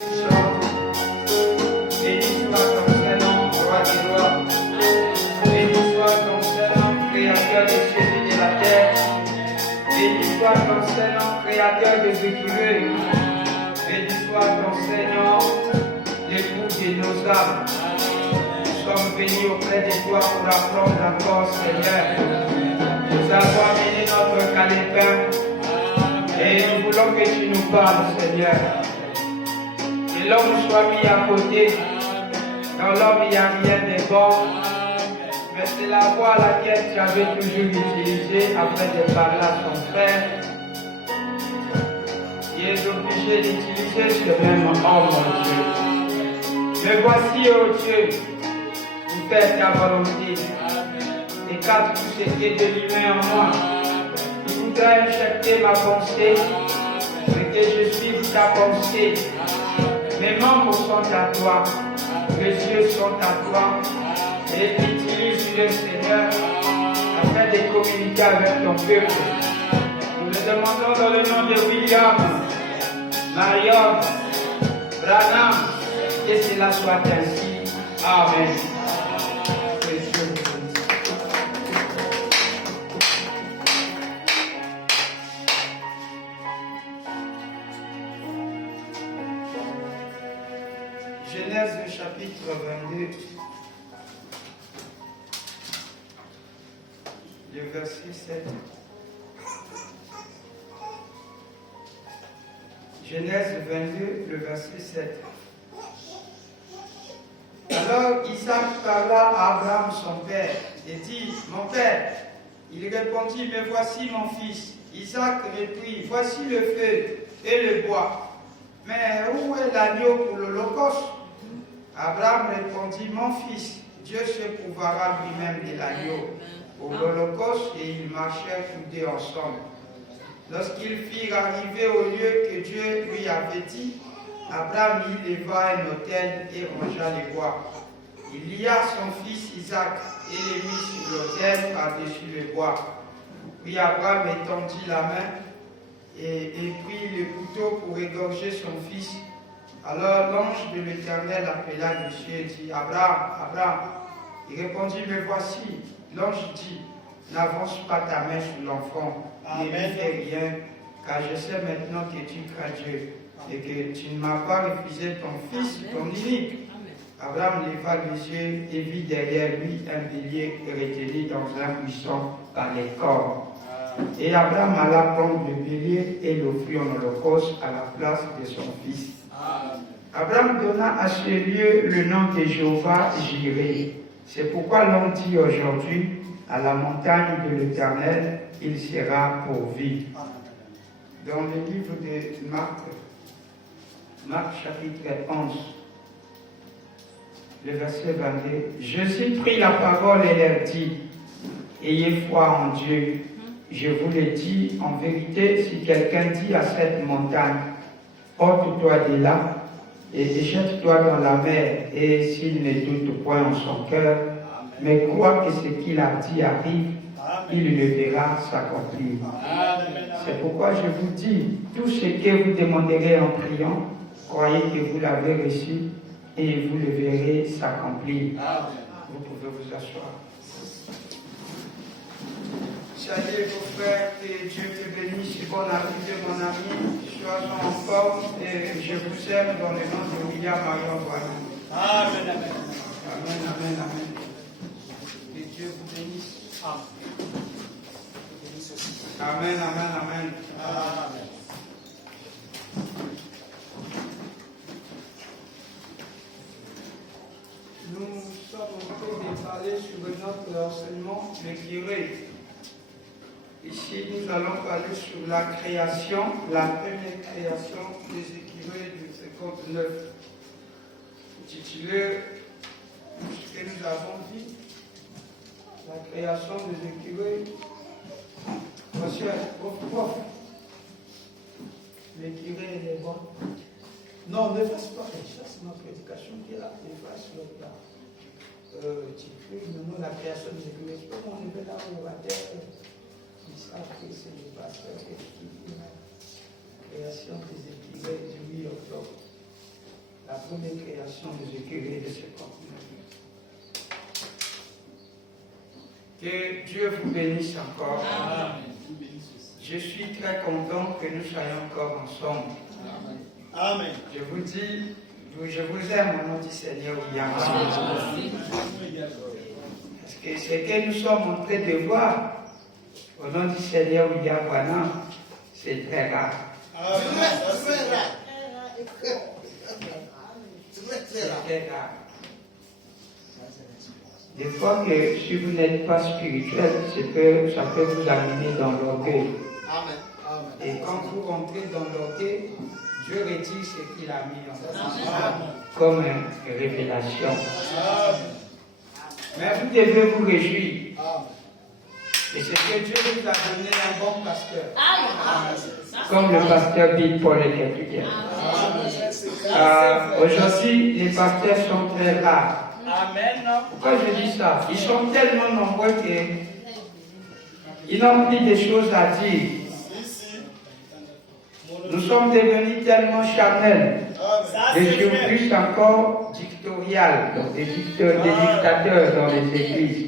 Béni soit ton Saint-Nom, roi des rois. Béni soit ton Saint-Nom, créateur des cieux et de la terre. Béni soit ton Saint-Nom, créateur de ce qui veut. Béni soit ton Saint-Nom, l'époux de nos âmes. Nous sommes venus auprès de toi pour apprendre encore, Seigneur. Nous avons amené notre calepin et nous voulons que tu nous parles, Seigneur. Que l'homme soit mis à côté. Dans l'homme, il n'y a rien de bon. Mais c'est la voie à laquelle tu avais toujours utilisé afin de parler à ton frère. Il est obligé d'utiliser ce même homme, mon Dieu. Me voici, ô Dieu, pour faire ta volonté. Écarte tout ce qui est de l'humain en moi. Il voudrait injecter ma pensée, et que je suive ta pensée. Mes membres sont à toi, mes yeux sont à toi, et utilise-le, Seigneur, afin de communiquer avec ton peuple. Nous le demandons dans le nom de William, Marion, Branham, que cela soit ainsi. Amen. Genèse chapitre 22, le verset 7. Genèse 22, le verset 7. Alors Isaac parla à Abraham son père et dit, mon père. Il répondit, mais voici mon fils. Isaac reprit, voici le feu et le bois. Mais où est l'agneau pour l'holocauste? Abraham répondit, mon fils, Dieu se pourvoira lui-même de l'agneau pour l'holocauste, et ils marchèrent tous deux ensemble. Lorsqu'ils firent arriver au lieu que Dieu lui avait dit, Abraham y leva un autel et rangea les bois. Il lia son fils Isaac et le mit sur l'autel par-dessus le bois. Puis Abraham étendit la main et prit le couteau pour égorger son fils. Alors l'ange de l'Éternel appela du ciel et dit, Abraham, Abraham. Il répondit, me voici. L'ange dit, n'avance pas ta main sur l'enfant, ne lui fais rien, car je sais maintenant que tu crains Dieu et que tu ne m'as pas refusé ton fils, ton unique. Abraham leva les yeux et vit derrière lui un bélier retenu dans un buisson par les cornes. Et Abraham alla prendre le bélier et l'offrit en holocauste à la place de son fils. Abraham donna à ce lieu le nom de Jéhovah Jireh. C'est pourquoi l'on dit aujourd'hui, à la montagne de l'Éternel, il sera pourvu. Dans le livre de Marc chapitre 11, le verset 22, Jésus prit la parole et leur dit, ayez foi en Dieu. Je vous le dis, en vérité, si quelqu'un dit à cette montagne, ôte-toi de là, et jette-toi dans la mer, et s'il ne doute point en son cœur, mais croit que ce qu'il a dit arrive, il le verra s'accomplir. C'est pourquoi je vous dis, tout ce que vous demanderez en priant, croyez que vous l'avez reçu, et vous le verrez s'accomplir. Vous pouvez vous asseoir. Salut vos frères, que Dieu te bénisse, bonne arrivée mon ami, sois en forme et je vous aime dans le nom de William Marion Branham. Amen, amen. Amen, amen, amen. Que Dieu vous bénisse. Amen, amen, amen. Amen. Nous sommes en train de parler sur notre enseignement, le curé. Ici, nous allons parler sur la création, la première création des écrivains du 59, intitulé ce que nous avons dit, la création des écrivains. Monsieur, prof, l'écrivain est bon. Non, ne fasse pas ça, c'est ma prédication qui est là, ne fasse pas là. La création des écrivains, comment on est là où on va terre. Après, c'est le pasteur qui la création des écrivains du 8 octobre. première création de ce curé et de ses propres. Que Dieu vous bénisse encore. Amen. Je suis très content que nous soyons encore ensemble. Amen. Je vous dis, je vous aime au nom du Seigneur William. Parce que ce que nous sommes en train de voir au nom du Seigneur William Branham, c'est très rare. C'est très rare. Des fois que si vous n'êtes pas spirituel, ça peut vous amener dans l'orgueil. Et quand vous rentrez dans l'orgueil, Dieu retire ce qu'il a mis en vous comme une révélation. Mais vous devez vous réjouir. Et c'est que Dieu vous a donné un bon pasteur. Comme le pasteur Bill Paul était. Aujourd'hui, les pasteurs sont très rares. Amen. Pourquoi je dis ça? Ils sont tellement nombreux qu'ils n'ont plus de choses à dire. Nous sommes devenus tellement charnels, et plus encore dictatorial, donc des dictateurs dans les églises,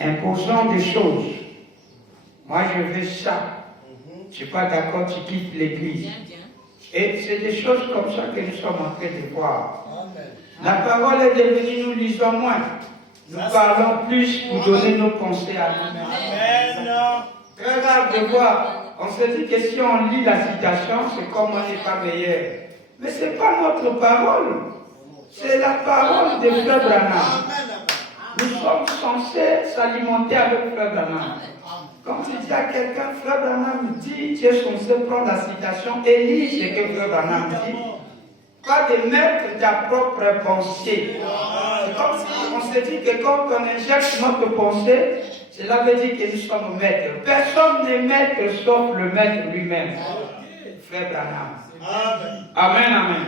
imposant des choses. Moi je veux ça. Je ne suis pas d'accord, tu quittes l'église. Et c'est des choses comme ça que nous sommes en train de voir. La parole est devenue, nous lisons moins. Nous parlons plus pour donner nos pensées à nous-mêmes. Très rare de voir. On se dit que si on lit la citation, c'est comme on n'est pas meilleur. Mais ce n'est pas notre parole. C'est la parole de Frère Branham. Nous sommes censés s'alimenter avec Frère Branham. Quand tu dis à quelqu'un, Frère Branham dit, tu es censé prendre la citation et lire ce que Frère Branham dit. Pas de mettre ta propre pensée. C'est comme si on se dit que quand on injecte notre pensée, cela veut dire que nous sommes maîtres. Personne n'est maître sauf le maître lui-même. Frère Branham. Amen, amen.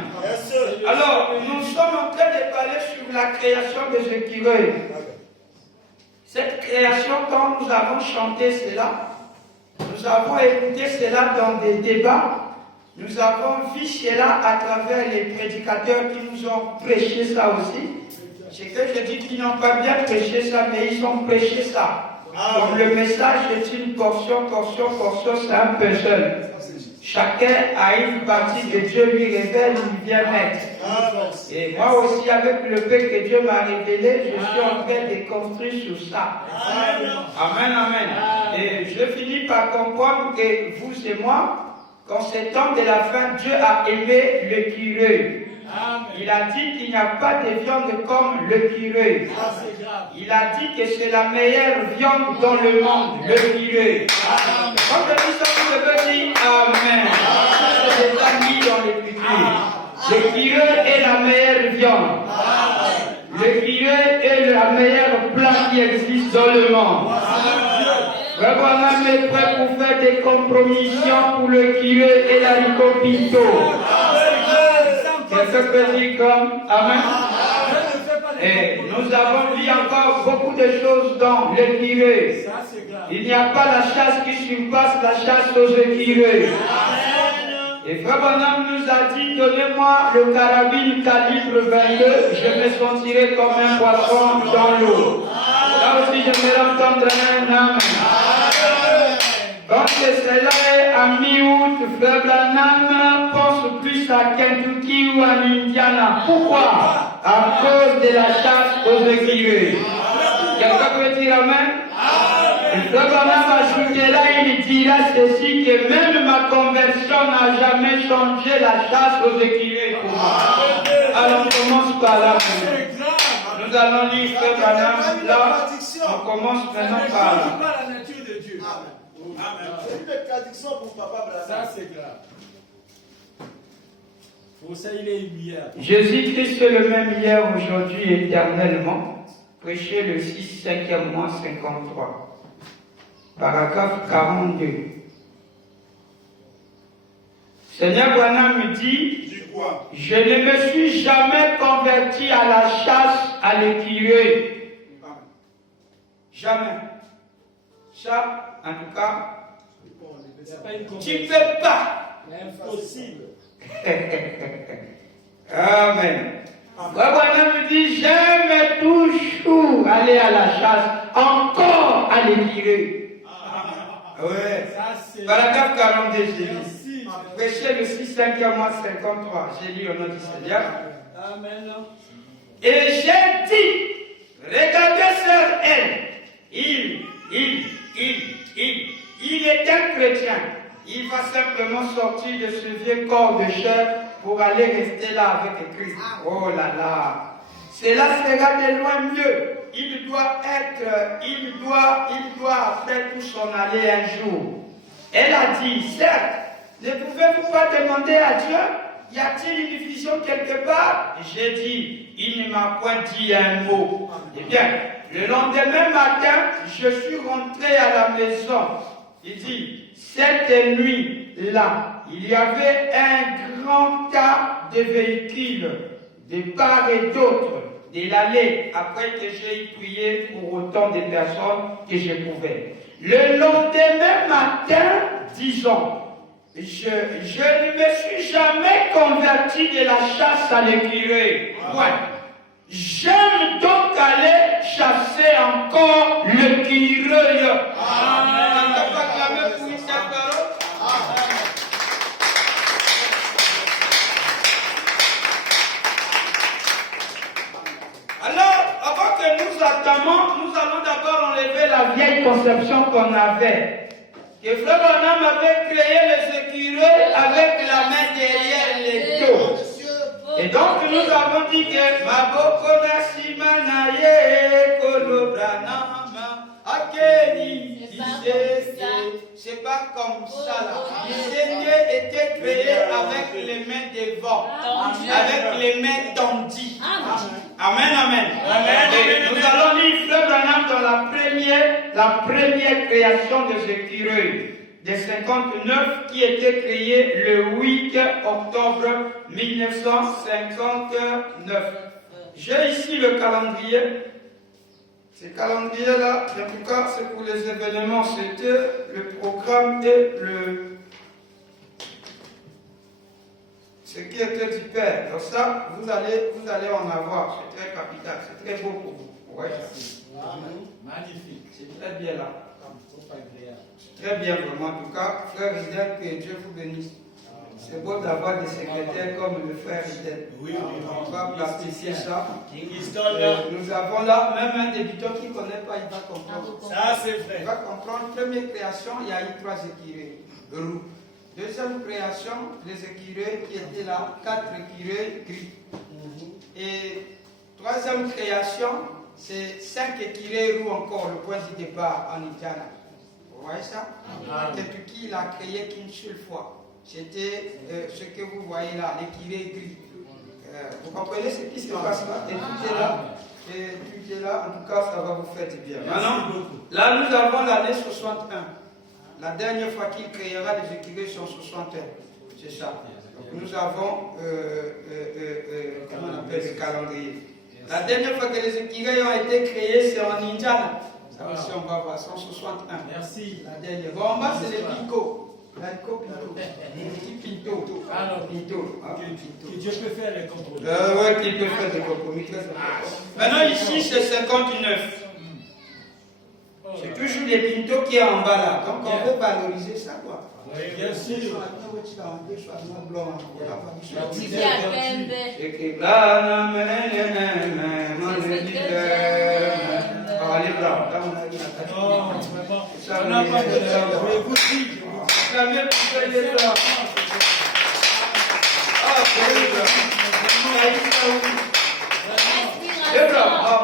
Alors, nous sommes en train de parler sur la création de ce curé. Cette création, quand nous avons chanté cela, nous avons écouté cela dans des débats. Nous avons vu cela à travers les prédicateurs qui nous ont prêché ça aussi. C'est que je dis qu'ils n'ont pas bien prêché ça, mais ils ont prêché ça. Donc le message est une portion, c'est un puzzle. Chacun a une partie que Dieu lui révèle, il vient mettre. Et moi aussi, avec le peu que Dieu m'a révélé, je suis en train de construire sur ça. Amen, amen. Et je finis par comprendre que vous et moi, qu'en ces temps de la fin, Dieu a aimé le curé. Il a dit qu'il n'y a pas de viande comme le curé. Il a dit que c'est la meilleure viande dans le monde, le curé. Quand je dis ça, vous devez dire Amen. C'est déjà mis dans l'Écriture. Le curé est la meilleure viande. Le curé est la meilleure plante qui existe dans le monde. Frère Branham est prêt pour faire des compromissions pour le curé et l'haricot pinto. Quelqu'un peut dire comme Amen. Et nous avons vu encore beaucoup de choses dans le curé. Il n'y a pas la chasse qui surpasse la chasse aux curés. Et Frère Branham nous a dit, donnez-moi le carabine calibre 22, je me sentirai comme un poisson dans l'eau. Là aussi, j'aimerais entendre un Amen. Quand cela est à mi-août, Frère Branham pense plus à Kentucky ou à Indiana. Pourquoi? À cause de la chasse aux écureuils. Quelqu'un peut dire Amen? Le Frère Branham ajoutera, il dira ceci, que même ma conversion n'a jamais changé la chasse aux écureuils pour moi. Alors on commence par là. Nous allons lire Frère Branham là. On commence maintenant par là. La nature de Dieu. C'est une traduction pour Papa Branham. Ça, c'est grave. Pour ça, il est hier. Jésus-Christ est le même hier, aujourd'hui, éternellement. Prêché le 6, 5e mois, 53. Paragraphe 42. Seigneur Branham me dit, je ne me suis jamais converti à la chasse à l'écureuil. Jamais. Ça, en tout cas, tu ne peux pas. Impossible. Amen. Voilà me dit, j'aime toujours aller à la chasse, encore à l'écurie. Oui. Paragraphe 42, j'ai dit. Prêchez le 6, 5e mois 53. J'ai lu au nom du Seigneur. Amen. Et j'ai dit, regardez sœur elle, il est un chrétien. Il va simplement sortir de ce vieux corps de chair pour aller rester là avec Christ. Oh là là. Cela sera de loin mieux. Il doit après tout s'en aller un jour. Elle a dit, certes, ne pouvez-vous pas demander à Dieu, y a-t-il une vision quelque part? J'ai dit, il ne m'a point dit un mot. Eh bien, le lendemain matin, je suis rentré à la maison. Il dit, cette nuit-là, il y avait un grand tas de véhicules de part et d'autre de l'allée après que j'ai prié pour autant de personnes que je pouvais. Le lendemain matin, disons, je ne me suis jamais converti de la chasse à l'écurie. Ouais. J'aime donc aller chasser encore l'écureuil. Amen. Alors, avant que nous attendons, nous allons d'abord enlever la vieille conception qu'on avait. Que Frère Branham avait créé les écureuils avec la main derrière les dos. Et donc nous avons dit que Maboko Nasimanaye Kolobranama Akeni c'est pas comme ça là. Le Seigneur était créé avec les mains devant, avec les mains tendues. Amen, amen. Amen. Nous allons lire Frère Branham dans la première création des écureuils de 59 qui était créé le 8 octobre 1959. J'ai ici le calendrier. Ce calendrier-là, en tout cas, c'est pour les événements. C'était le programme et ce qui était du Père. Donc ça, vous allez en avoir. C'est très capital. C'est très beau pour vous. Ouais. Magnifique. C'est très bien là. Très bien, vraiment. En tout cas, frère Ridel, que Dieu vous bénisse. C'est beau d'avoir des secrétaires comme le frère Ridel. Oui, on va placer ça. Nous avons là même un débutant qui ne connaît pas, il va comprendre. Ça, c'est vrai. Il va comprendre. Première création, il y a eu 3 écureuils roux. Deuxième création, les écureuils qui étaient là, 4 écureuils gris. Et troisième création, c'est 5 écureuils roux encore, le point du départ en Indiana. Vous voyez ça? Kentucky, il a créé qu'une seule fois. C'était ce que vous voyez là, l'écurie gris. Vous comprenez ce qui se passe là? Et tout est là. Et tout est là. En tout cas, ça va vous faire du bien. Maintenant, là, nous avons l'année 61. La dernière fois qu'il créera des écuries sont 61. C'est ça. Donc, nous avons, comment on appelle le calendrier? La dernière fois que les écuries ont été créées, c'est en Indiana. Ça aussi, on va voir, 161. Merci. La dernière. Bon, en bas, c'est les picots. Pinto. Alors, Pinto. que Dieu peut faire les compromis. Oui, qu'il peut faire des compromis. Maintenant, ici, c'est 59. C'est toujours les pintos qui est en bas là. Donc, on veut valoriser ça, quoi. Oui, bien sûr. Allez, là. On n'a pas de je vous dis. La même là.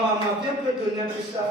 Maman, viens me donner un peu ça.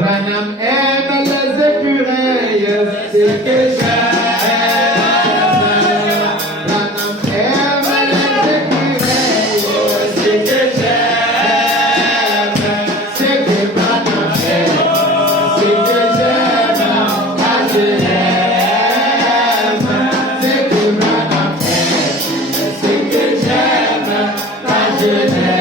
Branham aime les écureuils, c'est que j'aime. Branham aime les écureuils, c'est que j'aime. C'est que Branham aime, c'est que j'aime. Ah, je l'aime. C'est que Branham aime, c'est que j'aime. Ah, je l'aime.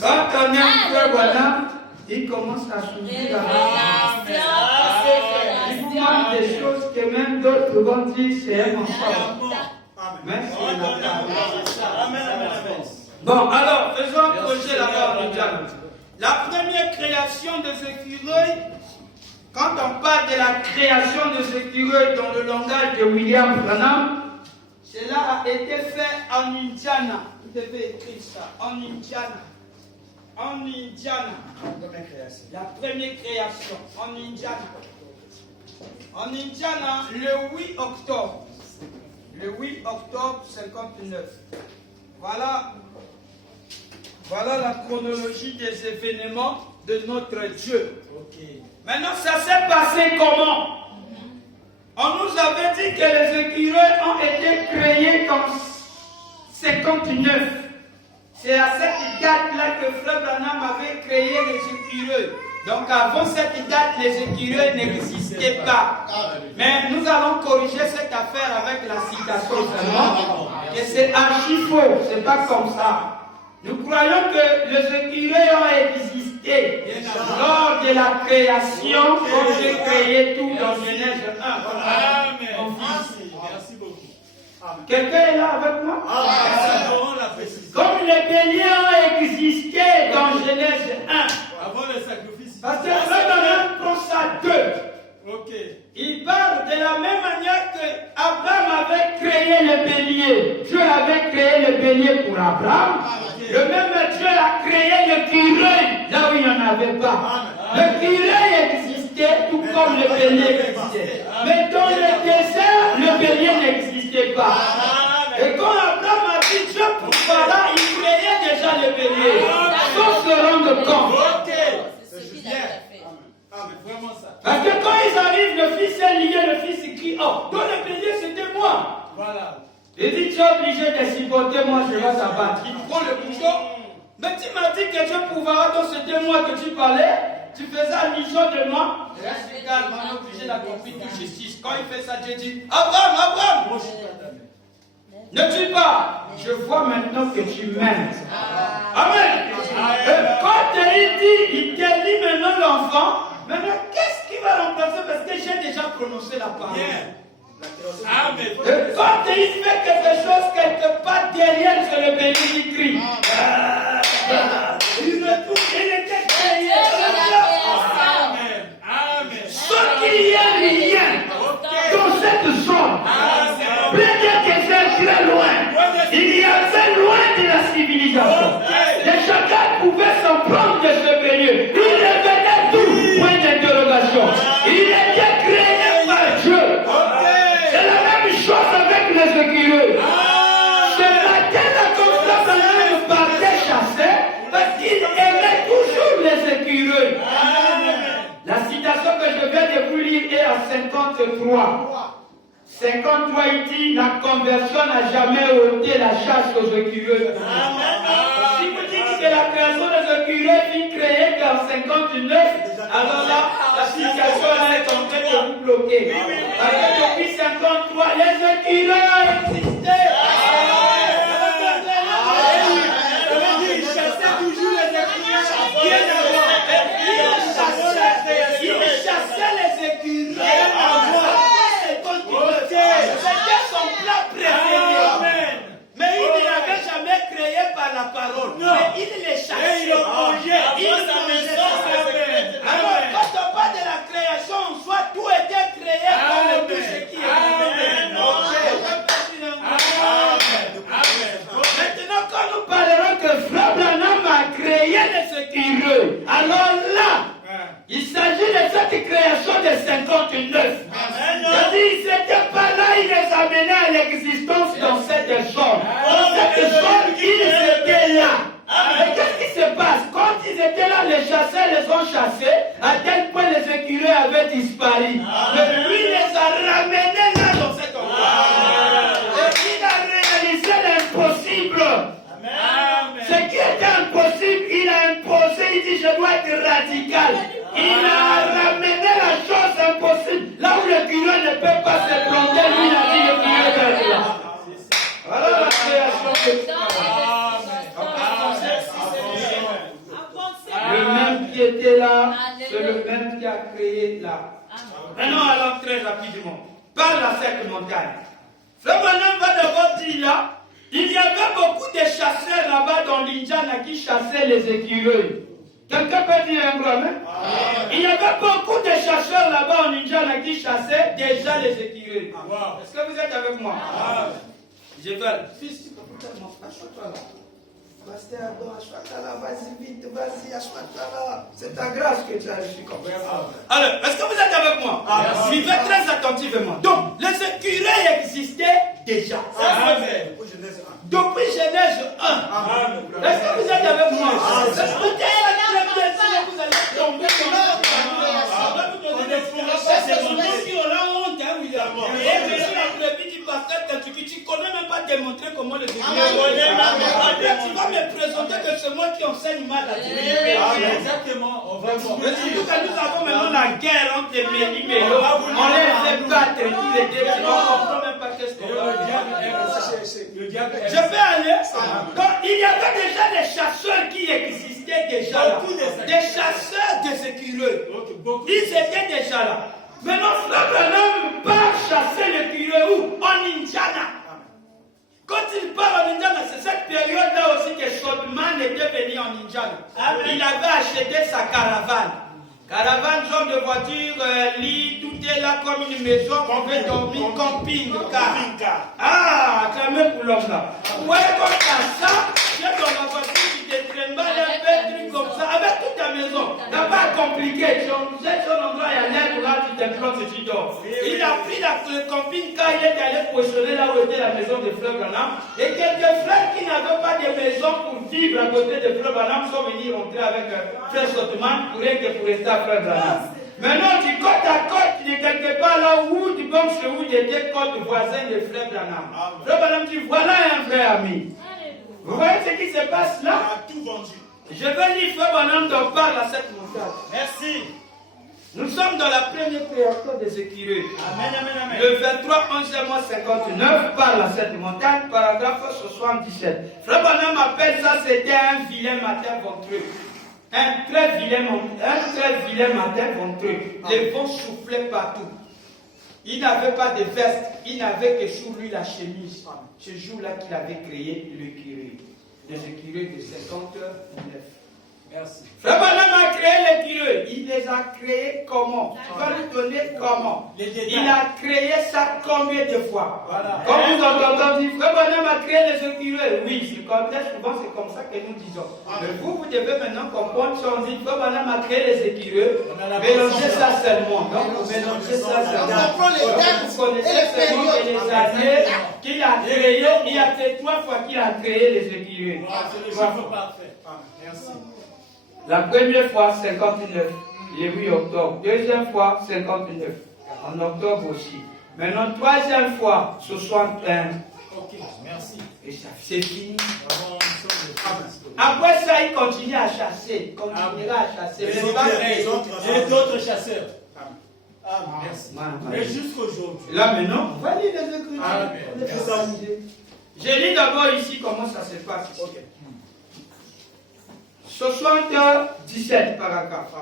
Quand on aime Frère Branham, il commence à s'ouvrir la il vous manque des choses que même d'autres vont dire c'est un mensonge. Merci. Bon, alors, faisons un projet là-bas en Indiana. La première création des écureuils, quand on parle de la création des écureuils dans le langage de William Branham, cela a été fait en Indiana. Vous devez écrire ça, en Indiana. En Indiana. La première création, en Indiana. En Indiana, le 8 octobre. Le 8 octobre 59. Voilà la chronologie des événements de notre Dieu. Maintenant, ça s'est passé comment? On nous avait dit que les écureuils ont été créés en 59. C'est à cette date-là que Frère Branham avait créé les écureuils. Donc avant cette date, les écureuils n'existaient pas. Mais nous allons corriger cette affaire avec la citation seulement. Et c'est archi faux, c'est pas comme ça. Nous croyons que les écureuils ont existé lors de la création, quand j'ai créé tout dans Genèse 1. Amen. Merci beaucoup. Quelqu'un est là avec moi? Comme les béliers ont existé dans Genèse 1. Avant le sacrifice. Parce que Frère Branham prend ça deux. Il parle de la même manière que Abraham avait créé le bélier. Dieu avait créé le bélier pour Abraham. Le même Dieu a créé le écureuil là où il n'y en avait pas. Le écureuil existait tout comme le bélier existait. Mais dans le désert, le bélier n'existait pas. Et quand Abraham a dit Dieu pour Pharaon, il créait déjà le bélier. Sans se rendre compte. Vraiment ça. Parce que quand ils arrivent, le fils est lié, le fils crie, oh, dans le bélier c'était moi. Voilà. Il dit, tu es obligé de supporter, moi je vais t'abattre. Il prend le couteau. Mais tu m'as dit que Dieu pourra, donc c'était moi que tu parlais. Tu faisais allusion de moi. Reste calme, on est obligé d'accomplir toute justice. Quand il fait ça, Dieu dit, Abraham, ne tue pas. Je vois maintenant que tu m'aimes. Amen. Quand il dit maintenant l'enfant, maintenant qu'est-ce qui va remplacer? Parce que j'ai déjà prononcé la parole. Amen. Et quand il fait quelque chose quelque part derrière, c'est le béni qui crie. Il était créé. Amen. Amen. Sans qu'il y ait rien dans cette zone, peut-être que c'est très loin. Il y avait loin de la civilisation. Et chacun pouvait s'en prendre de ce milieu. Il revenait tout, point d'interrogation. Il était créé par Dieu. C'est la même chose avec les écureuils. Ce matin, la confiance ne partait chasser parce qu'il aimait toujours les écureuils. La citation que je viens de vous lire est à 53. 53, il dit la conversion n'a jamais ôté la chasse aux écureuils. Si vous dites que la création des écureuils fut créée qu'en 59, alors là, la citation là est en train de vous bloquer. Parce que depuis 53, les écureuils existaient. Il chassait toujours les écureuils. Il chassait les écureuils. C'était son plat préféré. Mais il ne l'avait jamais créé par la parole. Mais il les chassait. Il mangeait. Alors, quand on parle de la création en soi, tout était créé par le tout ce qui est. Maintenant, quand nous parlerons que Frère Branham a créé les écureuils, alors là, il s'agit de cette création de 59. C'est-à-dire, ils n'étaient pas là, il les amenait à l'existence dans cette zone. Dans cette zone, ils étaient là. Mais qu'est-ce qui se passe? Quand ils étaient là, les chasseurs les ont chassés, à tel point les écureuils avaient disparu. Mais lui, il les a ramenés là dans cet endroit. Et il a réalisé l'impossible. Ce qui était impossible, il a imposé, il dit je dois être radical. Il a ramené la chose impossible. Là où le curé ne peut pas se planter, lui il a dit le curé doit être là. Voilà la création de le même qui était là, c'est le même qui a créé là. Maintenant, allons très rapidement. Par la cette montagne. Frère Branham va d'abord dire là, il y avait beaucoup de chasseurs là-bas dans l'Indiana qui chassaient les écureuils. Quelqu'un peut dire un gros amen? Il y avait beaucoup de chasseurs là-bas en Indiana qui chassaient déjà les écureuils. Est-ce que vous êtes avec moi? Je vais. Fils, tu peux assois-toi là. Pasteur, assois-toi là, vas-y vite, vas-y, assois-toi là. C'est ta grâce que tu as reçue comme ça. Alors, est-ce que vous êtes avec moi? Suivez très attentivement. Donc, les écureuils existaient déjà. Depuis Genèse 1. Est-ce que vous êtes avec moi? Vous allez tomber tu connais même pas démontrer comment le démontrer. Tu vas me présenter que c'est moi qui enseigne mal à Dieu. Exactement. Mais surtout que nous avons maintenant la guerre entre les Méli et Mélo. On les fait battre tous les deux. On ne comprend même pas qu'est-ce qu'on va faire. Je vais aller. Donc, il y avait déjà des chasseurs qui existaient déjà là. Des chasseurs de écureuils. Ils étaient déjà là. Maintenant, Frère Branham part chasser l'écureuil où? En Indiana. Quand il part en Indiana, c'est cette période-là aussi que Shotman était venu en Indiana. Il avait acheté sa caravane. Caravane, genre de voiture, lit, tout est là comme une maison, on peut dormir, camping-car. Ah, acclamez pour l'homme là. Vous voyez comme ça, tu es dans la voiture, tu te traînes mal un peu, truc comme ça, avec toute ta maison. T'as pas compliqué, tu es sur un endroit, il y a l'air, là, tu te plantes et tu dors. Il a pris le camping-car, il est allé positionner là où était la maison de Frère Branham. Et quelques frères qui n'avaient pas de maison pour vivre à côté de Frère Branham sont venus rentrer avec Frère Shotman pour rien que pour rester à Frère Branham. Maintenant, du côte à côte, il est quelque part là où, du bon chez où il était côte voisin de Frère Branham. Frère Branham dit, voilà un vrai ami. Vous voyez ce qui se passe là? Je vais lire Frère Branham dont parle à cette montagne. Merci. Nous sommes dans la première création des écureuils. Le 23 11 mois 59 parle à cette montagne, paragraphe 77. Frère Branham appelle ça, c'était un vilain matin ventreux. Un très vilain matin ventreux. Les vents soufflaient partout. Il n'avait pas de veste, il n'avait que sur lui la chemise. Ce jour-là qu'il avait créé l'écureuil. Les écureuils de 59. Merci. Frère Branham a créé l'écureuil. Il les a créés comment? Tu vas lui donner comment? Il a créé ça combien de fois? Voilà. Comme vous entendez dire, Frère Branham a créé les écureuils. Oui, c'est comme ça, souvent c'est comme ça que nous disons. Mais vous devez maintenant comprendre si on dit Frère Branham a créé les écureuils. Mélangez ça seulement. Donc, mélangez ça seulement. Vous connaissez seulement les années qu'il a créé. Il y a que 3 fois qu'il a créé les écureuils. C'est le chiffre parfait. Merci. La première fois, 59, le 8 octobre. Deuxième fois, 59, en octobre aussi. Maintenant, troisième fois, 61. Ok, merci. Et ça, c'est fini. Après ça, il continue à chasser. Il continuera à chasser. J'ai d'autres chasseurs. Merci. Et Et jusqu'aujourd'hui. là, maintenant, on va lire les Écritures. Amen. Je lis d'abord ici comment ça se passe. 77 paragraphe.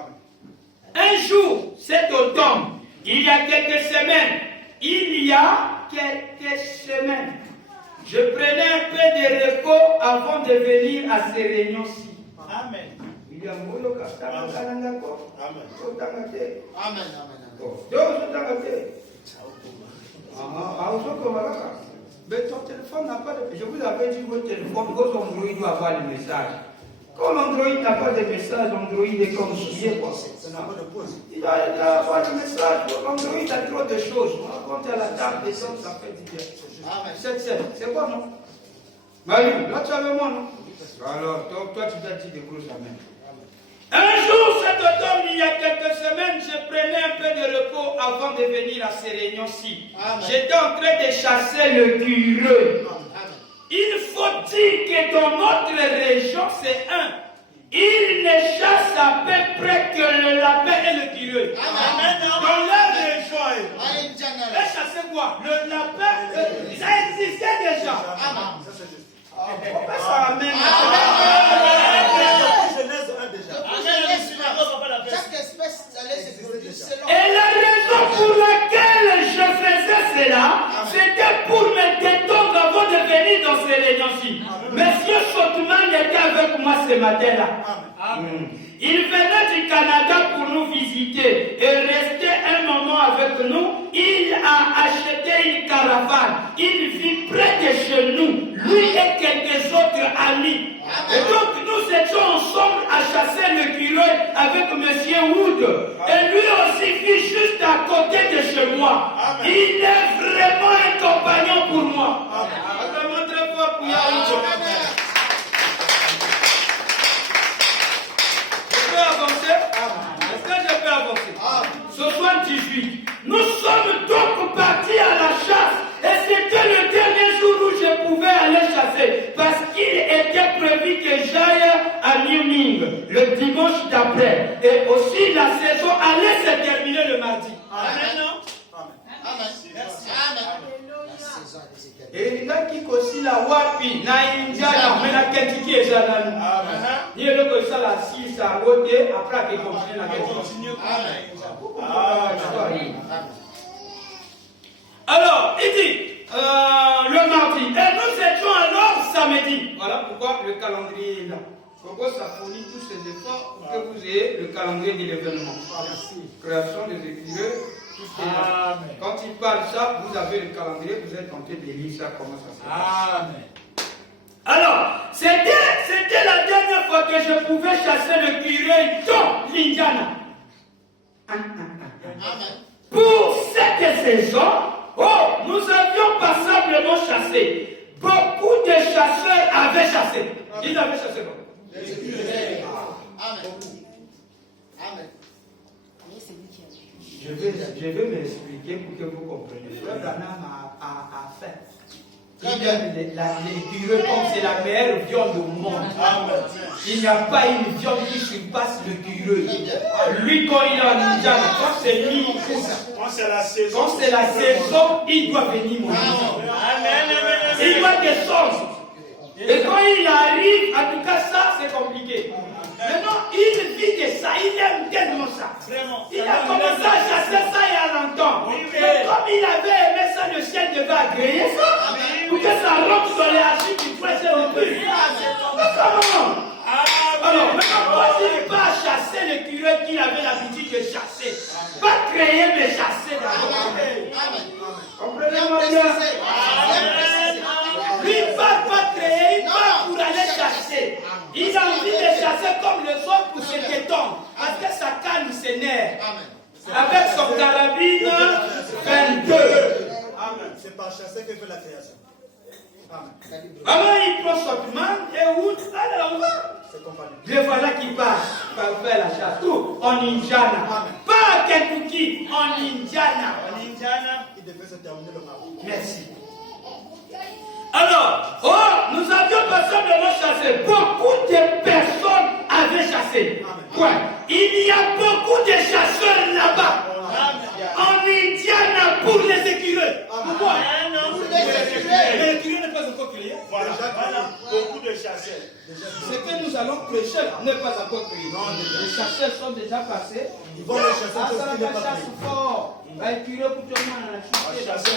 Un jour, cet automne, il y a quelques semaines, je prenais un peu de repos avant de venir à ces réunions-ci. Amen. Mais ton téléphone n'a pas de... Je vous avais dit, votre téléphone, vos Android doivent avoir le message. Comme Android n'a pas de message, Android est comme souillé, quoi. Il doit avoir le message. Android a trop de choses. Quand tu as la table des hommes, ça fait du bien. C'est quoi, non? Marie, là tu as le moi, non? Alors, toi tu dois dire des grosses amen. Un jour, cet automne, il y a quelques semaines, je prenais un peu de repos avant de venir à ces réunions-ci. J'étais en train de chasser le curieux. Il faut dire que dans notre région, c'est un. Il ne chasse à peu près que le lapin et le curieux. Dans leur région, ils chassaient quoi? Le lapin, ça existait déjà. Pourquoi ça amène? Et la raison pour laquelle je faisais cela, c'était pour me détendre avant de venir dans ces réunions-ci. Monsieur Chotman était avec moi ce matin-là. Il venait du Canada pour nous visiter et rester un moment avec nous. Il a acheté une caravane. Il vit près de chez nous, lui et quelques autres amis. Et donc nous étions ensemble à chasser le curieux avec M. Wood. Et lui aussi vit juste à côté de chez moi. Il est vraiment un compagnon pour moi. Je peux avancer? Est-ce que je peux avancer? 78. Nous sommes donc partis à la chasse. Et c'était le dernier jour où je pouvais aller chasser. Parce qu'il était prévu que j'aille à Newming le dimanche d'après. Et aussi la saison allait se terminer le mardi. Amen. Et il a qui aussi la wapi na indiana mais la ketiki est jalani. Il y a le que ça la 6 à côté après qu'il continue la continue. Alors, il dit le mardi et nous étions alors samedi. Voilà pourquoi le calendrier est là. Pourquoi ça fournit tous ces efforts pour que vous ayez le calendrier de l'événement. Création des écrivains. Quand il parle ça, vous avez le calendrier, vous êtes tenté de lire ça, comment ça se passe. Amen. Alors, c'était la dernière fois que je pouvais chasser le curieux dans l'Indiana. Pour cette saison, nous avions passablement chassé. Beaucoup de chasseurs avaient chassé. Ils avaient chassé quoi? Amen. Je vais m'expliquer pour que vous compreniez. Frère Branham a fait. Il aime les curieux comme c'est la meilleure viande au monde. Il n'y a pas une viande qui surpasse le curieux. Lui, quand il est en Indiana, quand c'est lui, quand c'est la saison, il doit venir manger. Il doit descendre. Et quand il arrive, en tout cas, ça, c'est compliqué. Maintenant, il vit de ça, il aime tellement ça. Il a commencé à chasser ça et à longtemps. Mais comme il avait aimé ça, le ciel devait agréer ça. Pour que ça rentre dans les archives du trésor de Dieu. Comment? Alors, maintenant, voici pas chasser l'écureuil qu'il avait l'habitude de chasser. Pas créer, mais chasser d'abord. Comprenez-moi bien. Lui, il ne parle pas créer, il parle pour aller chasser. Il a envie de chasser comme le sol pour se détendre. Parce que sa canne s'énerve. Avec son carabine 22. Amen. C'est par chasser que fait la création. Amen. Maman, il prend son man et où allez, on va. Le voilà qui passe par faire la chasse. Tout en Indiana. Pas à Kentucky, en Indiana. En Indiana. Il devait se terminer le marron. Merci. Alors, nous avions passablement chassé. Beaucoup de personnes avaient chassé. Quoi? Il y a beaucoup de chasseurs là-bas. En Indiana pour les écureuils. Pourquoi? L'écureuil n'est pas encore créé. Voilà. Beaucoup de chasseurs. Ce que nous allons prêcher là n'est pas encore créé. Non, les chasseurs sont déjà passés. Ils vont les chasser Ça parce va qu'il n'est pas pas chasse créé. fort. L'écureuil pour tout le monde a chuté.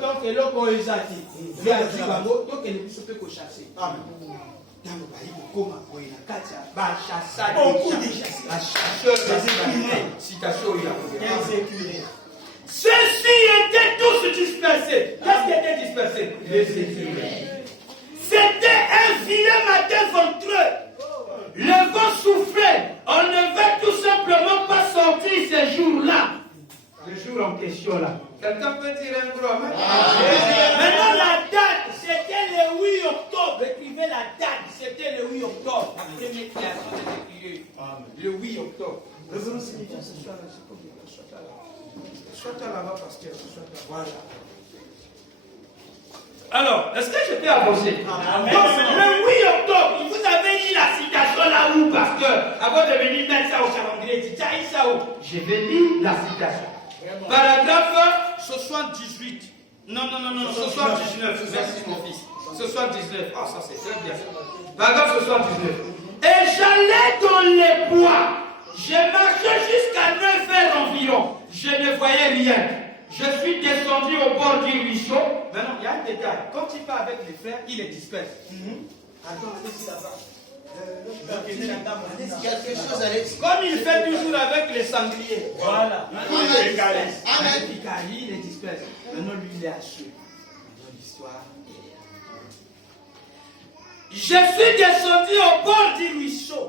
Donc, et l'autre ezati. Il y a dit bango, donc il ne peut pas chasser. Amen. Beaucoup de chasseurs. Ceux-ci étaient tous dispersés. Qu'est-ce qui était dispersé? Les écureuils. C'était un vilain matin ventreux. Le vent soufflait. On ne veut tout simplement pas sortir ces jours-là. Le jour en question là. Quelqu'un peut dire un gros amen? Maintenant la date, c'était le 8 octobre. Écrivez la date, c'était le 8 octobre. La première création des écureuils. Le 8 octobre. Révérend Seigneur, ce soir là, c'est comme soit là. Soit là-bas, pasteur, soit là. Voilà. Alors, est-ce que je peux avancer? Donc, le 8 octobre, vous avez mis la citation là où, pasteur, avant de venir mettre ça au calendrier, dit, tiens, ça où? Je vais lire la citation. Paragraphe 78. Non, 79. Merci mon fils. 79. Ah, ça c'est très bien. Paragraphe 79. Et j'allais dans les bois. Je marchais jusqu'à 9 heures environ. Je ne voyais rien. Je suis descendu au bord du ruisseau. Maintenant, il y a un détail. Quand il part avec les frères, il les disperse. Attends, allez-y là-bas. Comme il fait toujours avec les sangliers. Voilà. Il les disperse. Maintenant, lui, il est assuré. Maintenant, l'histoire est... Je suis descendu au bord du ruisseau.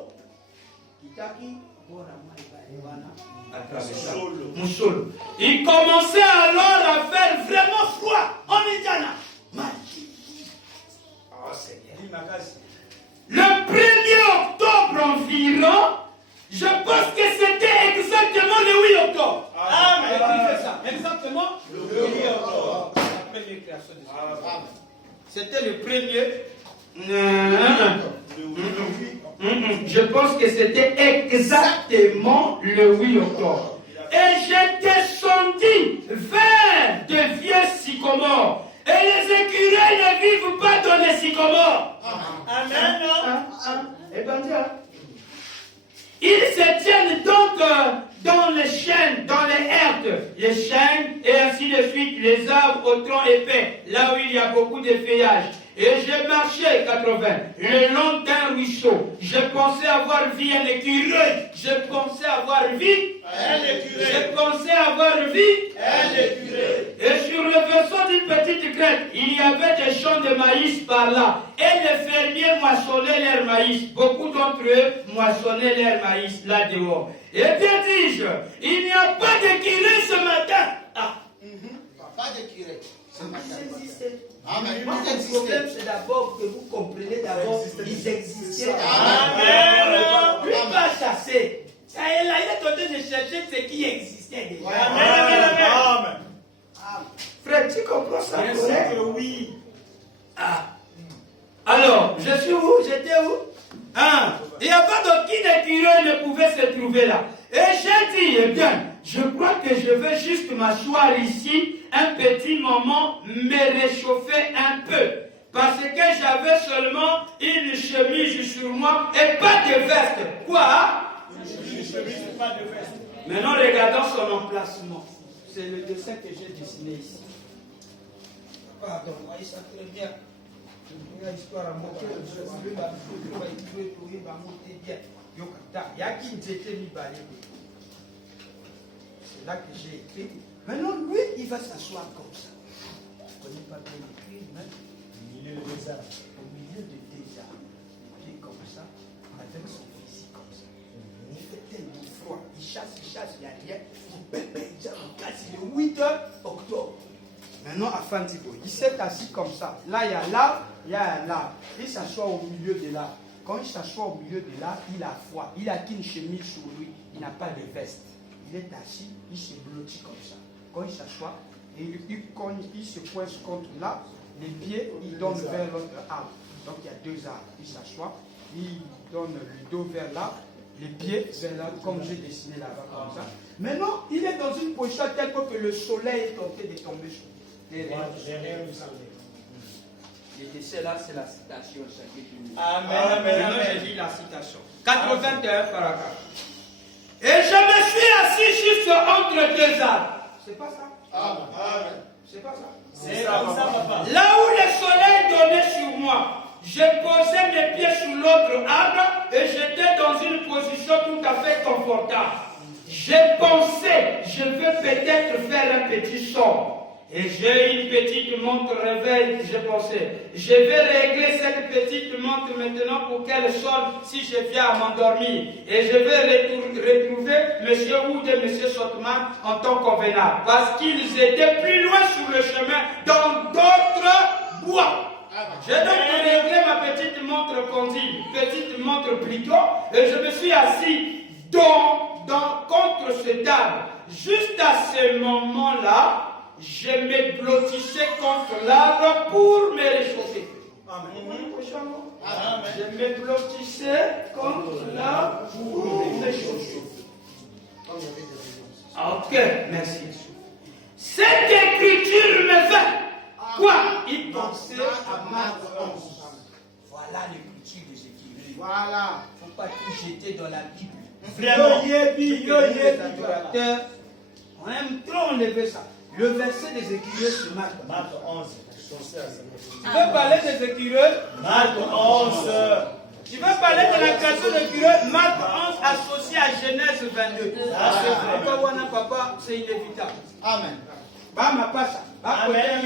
Il commençait alors à faire vraiment froid en Indiana. Oh Seigneur. Le 1er octobre environ, je pense que c'était exactement le 8 octobre. Amen. Écrivez ça. Exactement le 8 octobre. La première création de Dieu. C'était le premier. Je pense que c'était exactement le 8 octobre. Et j'ai descendu vers de vieux sycomores. Et les écureuils ne vivent pas dans les sycomores. Amen. Et bien, ils se tiennent donc dans les chênes, dans les herdes, les chênes, et ainsi de suite, les arbres au tronc épais, là où il y a beaucoup de feuillage. Et j'ai marché 80, le long d'un ruisseau. Je pensais avoir vu un écureuil. Je pensais avoir vu un écureuil. Je pensais avoir vu un écureuil. Et sur le versant d'une petite crête, il y avait des champs de maïs par là. Et les fermiers moissonnaient leur maïs. Beaucoup d'entre eux moissonnaient leur maïs là dehors. Et bien dis-je, il n'y a pas d'écureuil ce matin. Pas d'écureuil. Ils existaient. Amen. Le problème, c'est d'abord que vous comprenez d'abord ils existaient. Amen. Lui pas chasser. Ça est là, il est en train de chercher ce qui existait déjà. Amen. Frère, tu comprends ça? Bien sûr que oui. Alors, je suis où? J'étais où? Il n'y a pas d'aucun écureuil ne pouvait se trouver là. Et j'ai dit, eh bien, je crois que je vais juste m'asseoir ici un petit moment, me réchauffer un peu. Parce que j'avais seulement une chemise sur moi et pas de veste. Quoi? chemise, pas de veste. Maintenant, regardons son emplacement. C'est le dessin que j'ai dessiné ici. Pardon, vous voyez ça très bien. Il y a l'histoire à montrer. C'est là que j'ai écrit. Maintenant, lui, il va s'asseoir comme ça. Je ne connais pas bien écrit, mais au milieu de des arbres. Au milieu de des arbres. Il est comme ça, avec son physique comme ça. Il fait tellement froid. Il chasse, il n'y a rien. Il est 8 octobre. Maintenant, à Fantibo, il s'est assis comme ça. Là, il y a l'arbre, il y a un arbre. Il s'assoit au milieu de l'arbre. Quand il s'assoit au milieu de l'arbre, il a froid. Il a qu'une chemise sur lui. Il n'a pas de veste. Il est assis, il se blottit comme ça. Quand il s'assoit, il se coince contre l'arbre. Les pieds, il donne vers l'autre arbre. Donc, il y a deux arbres. Il s'assoit, il donne le dos vers l'arbre. Les pieds vers l'arbre, comme j'ai dessiné là-bas, comme ça. Maintenant, il est dans une position telle que le soleil est tenté de tomber sur lui. Le dessin là, c'est la citation. Amen. Maintenant, j'ai dit la citation. 81 paragraphe. Et je me suis assis juste entre deux arbres. C'est pas ça? Amen. C'est pas ça? C'est comme ça, papa. Là où le soleil donnait sur moi, je posais mes pieds sous l'autre arbre et j'étais dans une position tout à fait confortable. J'ai pensé, je veux peut-être faire un petit son. Et j'ai une petite montre réveil, j'ai pensé. Je vais régler cette petite montre maintenant pour qu'elle sonne si je viens à m'endormir. Et je vais retrouver M. Wood et M. Sotman en temps convenable. Parce qu'ils étaient plus loin sur le chemin dans d'autres bois. J'ai donc réglé ma petite montre pendule, petite montre plutôt, et je me suis assis contre cet arbre. Juste à ce moment-là, je me blottissais contre l'arbre pour me réchauffer. Amen. Je me blottissais contre l'arbre pour me réchauffer. Ok, merci. Cette écriture me fait quoi? Il pensait à Marc 11. Voilà l'écriture des Écritures. Voilà. Il ne faut pas tout jeter dans la Bible. Vraiment. Les adorateurs, on aime trop enlever ça. Le verset des Écritures, c'est Marc. Marc 11. Tu veux parler des Écritures? Marc 11. Tu veux parler de la création des Écritures? Marc 11 associé à Genèse 22. Ah, c'est vrai. Papa, papa, c'est inévitable. Amen. Bama pasa. Amen.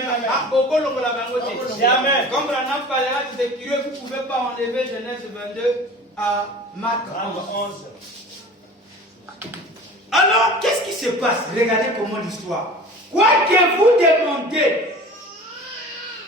Amen. Comme Branham parlera des Écritures, vous ne pouvez pas enlever Genèse 22 à Marc 11. Alors, qu'est-ce qui se passe? Regardez comment l'histoire. Quoi que vous demandez,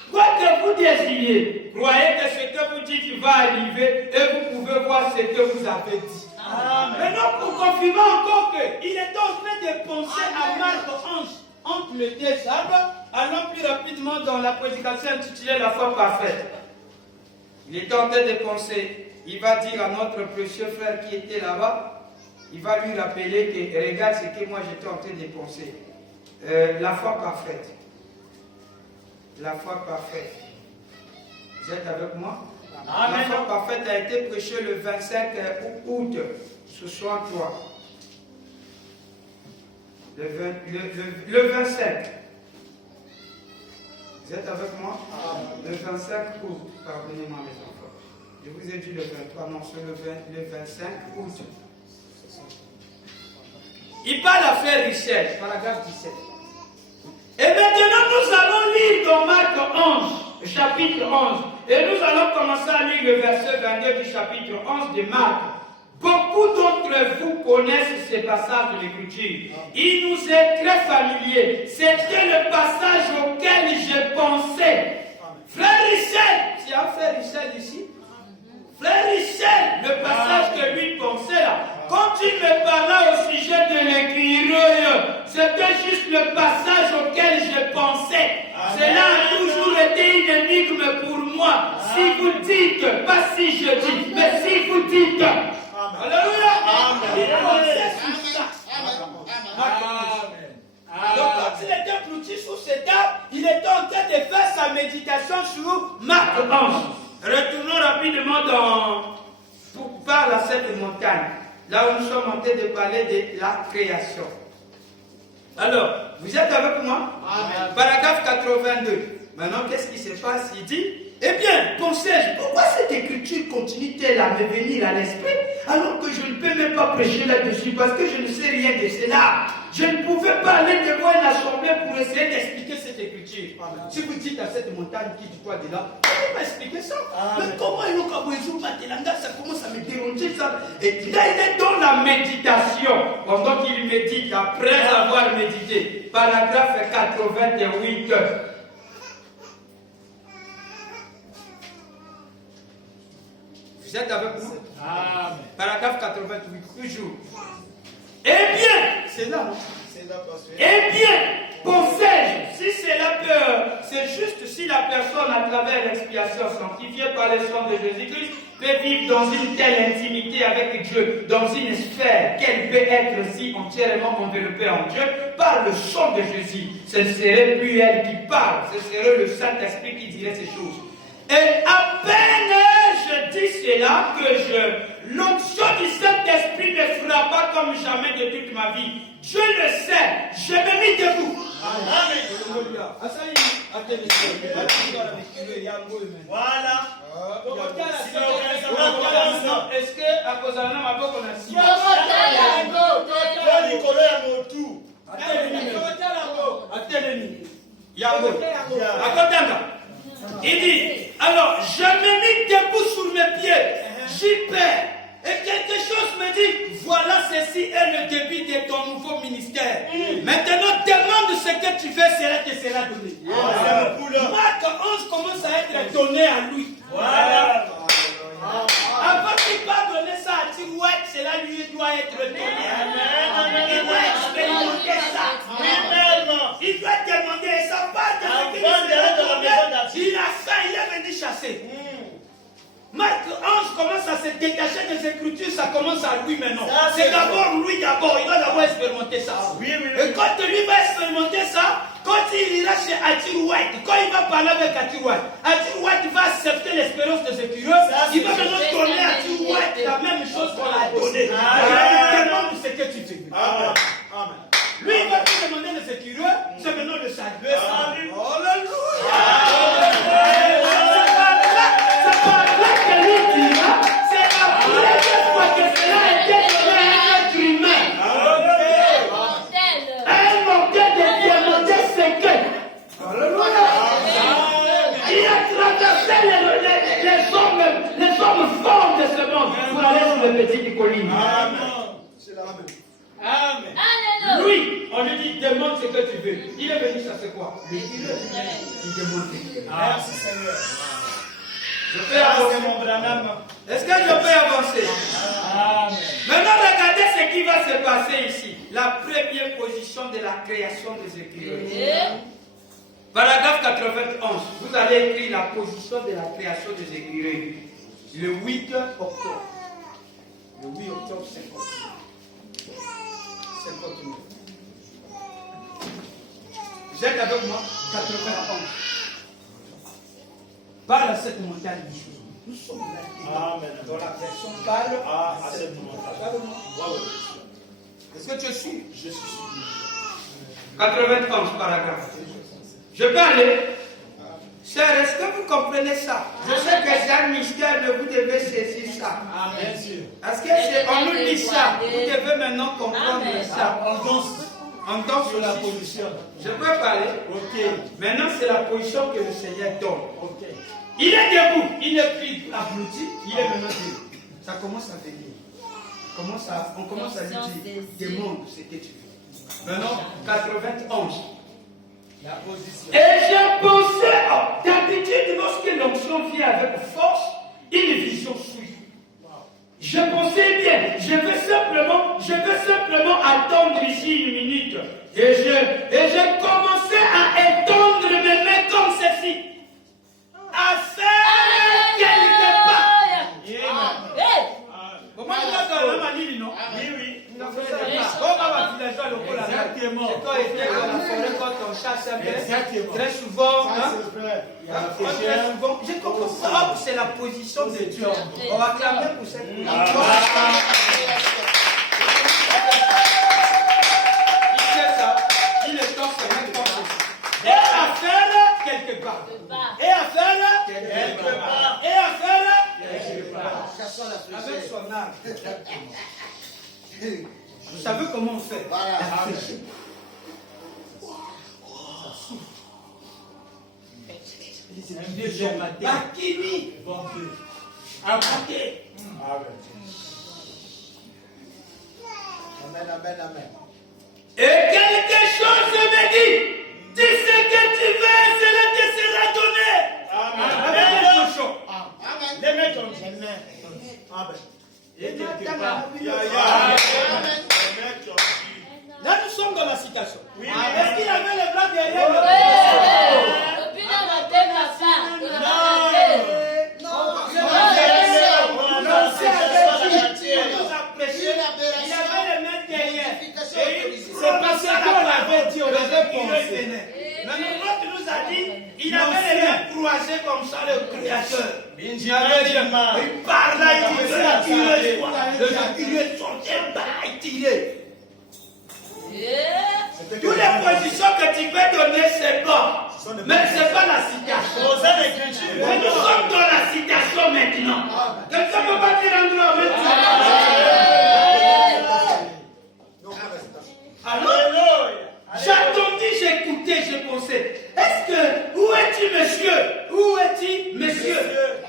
quoi que vous désirez, croyez que ce que vous dites va arriver et vous pouvez voir ce que vous avez dit. Amen. Maintenant, pour confirmer encore qu'il était en train de penser à Marc 11 entre les deux arbres, allons plus rapidement dans la prédication intitulée La foi parfaite. Il était en train de penser, il va dire à notre précieux frère qui était là-bas, il va lui rappeler que regarde ce que moi j'étais en train de penser. La foi parfaite. La foi parfaite. Vous êtes avec moi? Amen. La foi parfaite a été prêchée le 25 août 63. Le 25. Vous êtes avec moi? Le 25 août. Pardonnez-moi mes enfants. Je vous ai dit le 23, non, c'est le 25 août. Il parle à Frère Richel, paragraphe 17. Et maintenant, nous allons lire dans Marc 11, chapitre 11. Et nous allons commencer à lire le verset 22 du chapitre 11 de Marc. Beaucoup d'entre vous connaissent ces passages de l'Écriture. Il nous est très familier. C'était le passage auquel je pensais. Frère Richel, tu as Frère Richel ici? Frère Richel, le passage que lui pensait là. Quand il me parlait au sujet de l'écriture, c'était juste le passage auquel je pensais. Cela a toujours été une énigme pour moi. Si vous dites, pas si je dis, mais si vous dites. Alléluia. Il pensait sur ça. Donc quand il était blotti sous cet arbre, il était en train de faire sa méditation sur Marc 11. Retournons rapidement par cette montagne. là où nous sommes en train de parler de la création. Alors, vous êtes avec moi? Amen. Paragraphe 82. Maintenant, qu'est-ce qui se passe? Il dit, eh bien, pensais-je, pourquoi cette écriture continue-t-elle à me venir à l'esprit alors que je ne peux même pas prêcher là-dessus parce que je ne sais rien de cela. Je ne pouvais pas aller devant une assemblée pour essayer d'expliquer cette écriture. Amen. Si vous dites à cette montagne qui dit quoi de là, on va expliquer ça. Amen. Mais comment il ça commence à me déranger ça. Et là, il est dans la méditation. Pendant qu'il médite, après avoir médité, paragraphe 88. Vous êtes avec moi? Amen. Paragraphe 88, toujours. Eh bien, c'est là, non? C'est là, parce que... Eh bien, pensais-je, si c'est la peur, c'est juste si la personne, à travers l'expiation sanctifiée par le sang de Jésus-Christ, peut vivre dans une telle intimité avec Dieu, dans une sphère qu'elle peut être si entièrement enveloppée en Dieu, par le sang de Jésus. Ce ne serait plus elle qui parle, ce serait le Saint-Esprit qui dirait ces choses. Et à peine je dis cela que l'onction du Saint-Esprit me frappa comme jamais de toute ma vie. Dieu le sait, je me mis debout. Amen. Voilà. Est-ce que à cause de la maboko on a si il dit, alors je me mis debout sur mes pieds, j'y perds, et quelque chose me dit, voilà ceci est le début de ton nouveau ministère. Maintenant demande ce que tu fais, cela te sera donné. Marc 11 commence à être donné à lui. Voilà. Avant qu'il va donner ça à Tirouette, cela lui doit être donné. Il doit expérimenter ça. Il doit demander ça. Il a faim, il est venu chasser. Marc 11 commence à se détacher des Écritures, ça commence à lui maintenant. C'est d'abord lui d'abord, il va d'abord expérimenter ça. Et quand lui va expérimenter ça, quand il ira chez Atirouette, quand il va parler avec Atirouette, Atirouette va accepter l'espérance des Écritures, il va maintenant donner à Atirouette la même chose qu'on a donné. Il demande ce que tu fais. Amen. Lui, il va te demander les Écritures, c'est maintenant le salut. Alléluia. Les hommes forts de ce monde pour aller sur les petites collines. Amen. Lui, on lui dit demande ce que tu veux. Il est venu chercher quoi? Il demande. Merci Seigneur. Je peux avancer mon branham. Est-ce que je peux avancer? Amen. Maintenant regardez ce qui va se passer ici. La première position de la création des Écritures. Paragraphe 91. Vous allez écrire la position de la création des Écritures. Le 8 octobre. Le 8 octobre 59. Vous êtes avec moi? 91. Parle à cette montagne des choses. Nous sommes là. Amen. Dans la version parle à cette montagne. Est-ce que tu suis? Je suis. 91 paragraphe. Je peux aller? Sœur, est-ce que vous comprenez ça? Je sais que c'est un mystère, mais vous devez saisir ça. Amen. Est-ce que c'est, on nous dit ça? Vous devez maintenant comprendre ça. On danse sur la position. Je peux parler? Ok. Maintenant, c'est la position que le Seigneur donne. Ok. Il est debout, il est pris ablouti, il est maintenant debout. Ça commence à venir. On commence à lui dire, demande ce que tu veux. Maintenant, 91. La position. Et j'ai pensé, d'habitude, lorsque l'onction vient avec force, une vision suit. Je pensais bien, je veux simplement attendre ici une minute. Et j'ai commencé à étendre mes mains comme ceci. À faire quelque part. Comment tu vas dans la manille, non? Oui. Exactement. C'est quand il dans la forêt, quand on chasse un peu. Très souvent, j'ai compris ça. C'est la position de Dieu. On va clamer pour cette position. Vous savez comment on fait? Voilà. Un vieux jeune matin. Bakini. Apporté. Amen, amen, amen. Et quelque chose me dit, dis ce que tu veux, cela te sera donné. Avec les cochons. Amen. Les mains tombent. Amen. Et quelque part. Amen. Là, nous sommes dans la citation. Oui. Est-ce qu'il avait les bras derrière le Il avait les mains derrière. C'est parce qu'on l'avait dit, on l'avait pensé. Mais l'autre nous a dit, il avait les mains croisées comme ça, le créateur. Il parlait, il disait, il sortait, il tirait. Toutes les positions que tu peux donner, c'est bon. Mais ce n'est pas la citation. Mais nous sommes dans la citation maintenant. Quelqu'un ne peut pas dire un droit maintenant. Alors, j'attendis, j'écoutais, je pensais, est-ce que, où es-tu monsieur? Où es-tu monsieur?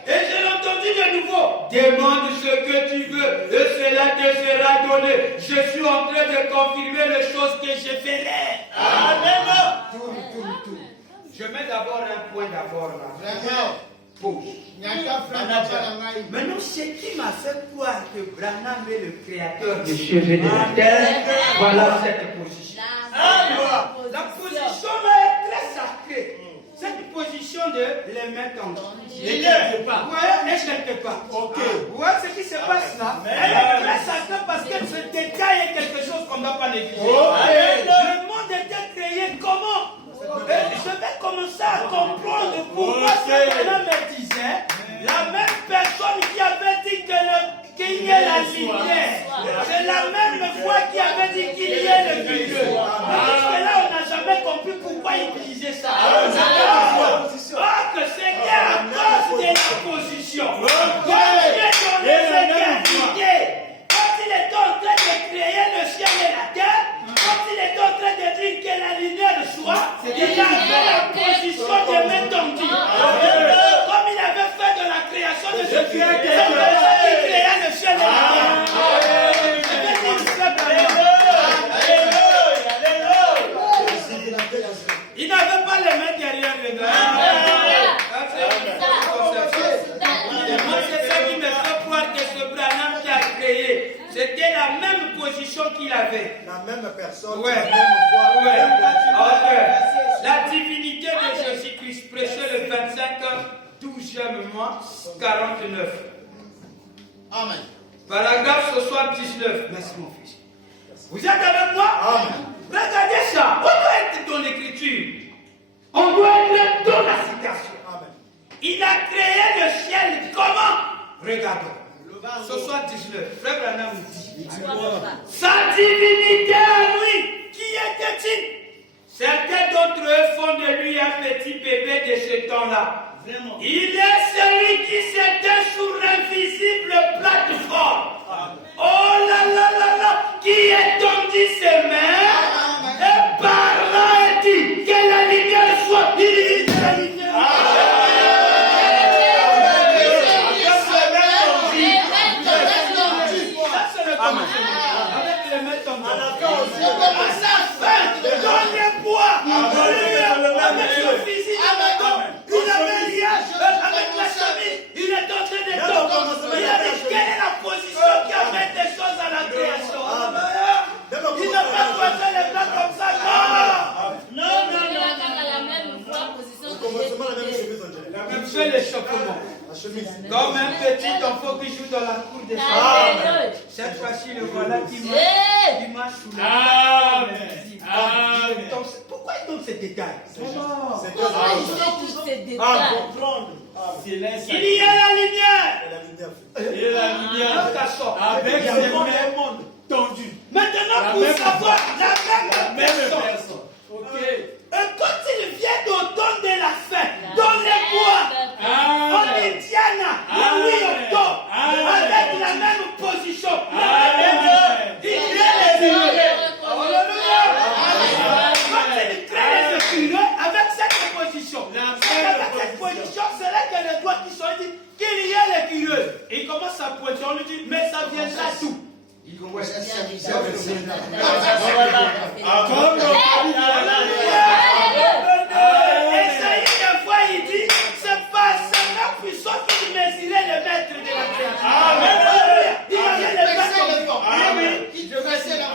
Et je l'ai entendu de nouveau, demande ce que tu veux, et cela te sera donné. Je suis en train de confirmer les choses que je ferai. Amen. Je mets d'abord un point d'abord là. Vraiment. Pause. Maintenant, ce qui m'a fait croire que Branham est le créateur Le ciel et de la terre, voilà cette position. La position là est très sacrée. Cette position de les mains tendues. Et quelque part. Ouais, et quelque part. Ok. Ouais, ce qui se passe là, elle est très sacrée parce que ce détail est quelque chose qu'on ne doit pas négliger. Le monde était créé comment? Je vais commencer à comprendre pourquoi Satan me disait la même personne qui avait dit qu'il y ait la lumière. C'est la même foi qui avait dit qu'il y ait le milieu. Parce que là, on n'a jamais compris pourquoi il utilisait ça. Que c'est à cause de la position. Quand il est donné cette idée, quand il est en train de créer le ciel et la terre, quand il est en train de dire que la lumière soit, il avait la position de main tendue. Comme il avait fait de la création de ce créateur, c'est comme ça qu'il créa le ciel et la terre. Je vais dire simplement. Il n'avait pas les mains derrière le gars. Moi, c'est ça qui me fait croire que ce Branham qui a créé, c'était la même position qu'il avait. La même personne, Ouais. la même foi. Ok. La divinité de Jésus-Christ, prêché le 25 12e mois 49. Amen. Paragraphe 79. Merci mon fils. Vous êtes avec moi? Amen. Regardez ça. On doit être dans l'écriture. On doit être dans la citation. Amen. Il a créé le ciel comment? Regardons. 79. Frère Branham nous dit. Sa divinité à lui, qui était-il? Certains d'entre eux font de lui un petit bébé de ce temps-là. Il est celui qui s'éteint sur l'invisible plateforme. Oh là là là là, qui étendit ses mains et parlant et dit que la lumière soit. Il dit la lumière. Avec les mains tombées. À sa fin, dans les bois, avec son physique, il avait lié avec la chemise, il est en train de tomber. Il avait quelle est la position qui amène des choses à la création. Il n'a pas croisé les bras comme ça, non. Il fait l'échappement. Comme un petit enfant qui joue dans la cour des femmes. Cette fois-ci, le voilà qui m'a soulagé. Pourquoi il donne ces détails? Il y a la lumière. Et la lumière. Avec le monde tendu. Maintenant, pour savoir la même personne. Ok. Et quand il vient au temps de la fin, dans les bois, en Indiana, le 8 octobre, avec la même position, la Esaïe, une fois, il dit, c'est pas sa puissance qui mesurait le maître de la création. Il va le faire Je vais essayer la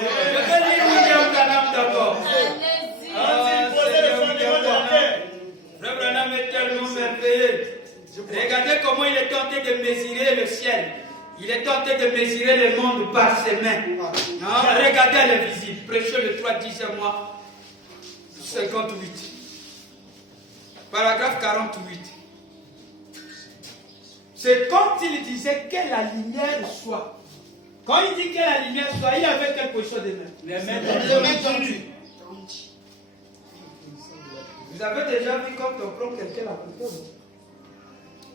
Je vais lire William Branham d'abord. Frère Branham est tellement merveilleux. Regardez comment il est tenté de mesurer le ciel. Il est tenté de mesurer le monde par ses mains. Non, regardez l'invisible. Prêchez le 3, 10e mois. 58. Paragraphe 48. C'est quand il disait que la lumière soit. Quand il dit que la lumière soit, il avait quelque chose de main. Les mains tendues. Vous avez déjà vu quand on prend quelqu'un la photo?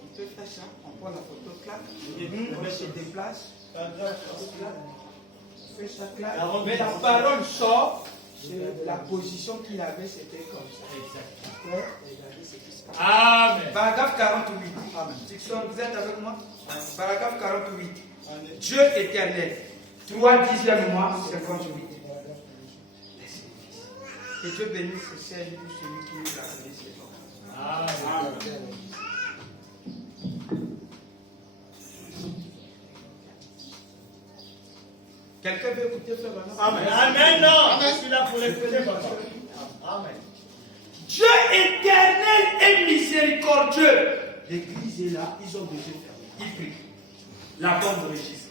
Il peut faire ça, on prend la photo, clac, on se déplace, on fait ça, clac. Mais la parole sort, c'est la position qu'il avait, c'était comme ça. Ouais, regardez ce qui se passe. Amen. Paragraphe 48. Amen. Vous êtes avec moi? Paragraphe 48. Dieu éternel. 3 10e mois, 58. Que Dieu bénisse et serve pour celui qui nous a donné ses dons. Amen. Quelqu'un veut écouter Frère Branham? Amen. Amen. Non. Je suis là pour l'écouter, papa. Amen. Dieu éternel et miséricordieux. L'église est là, ils ont besoin de faire. Ils prient. La bonne registre.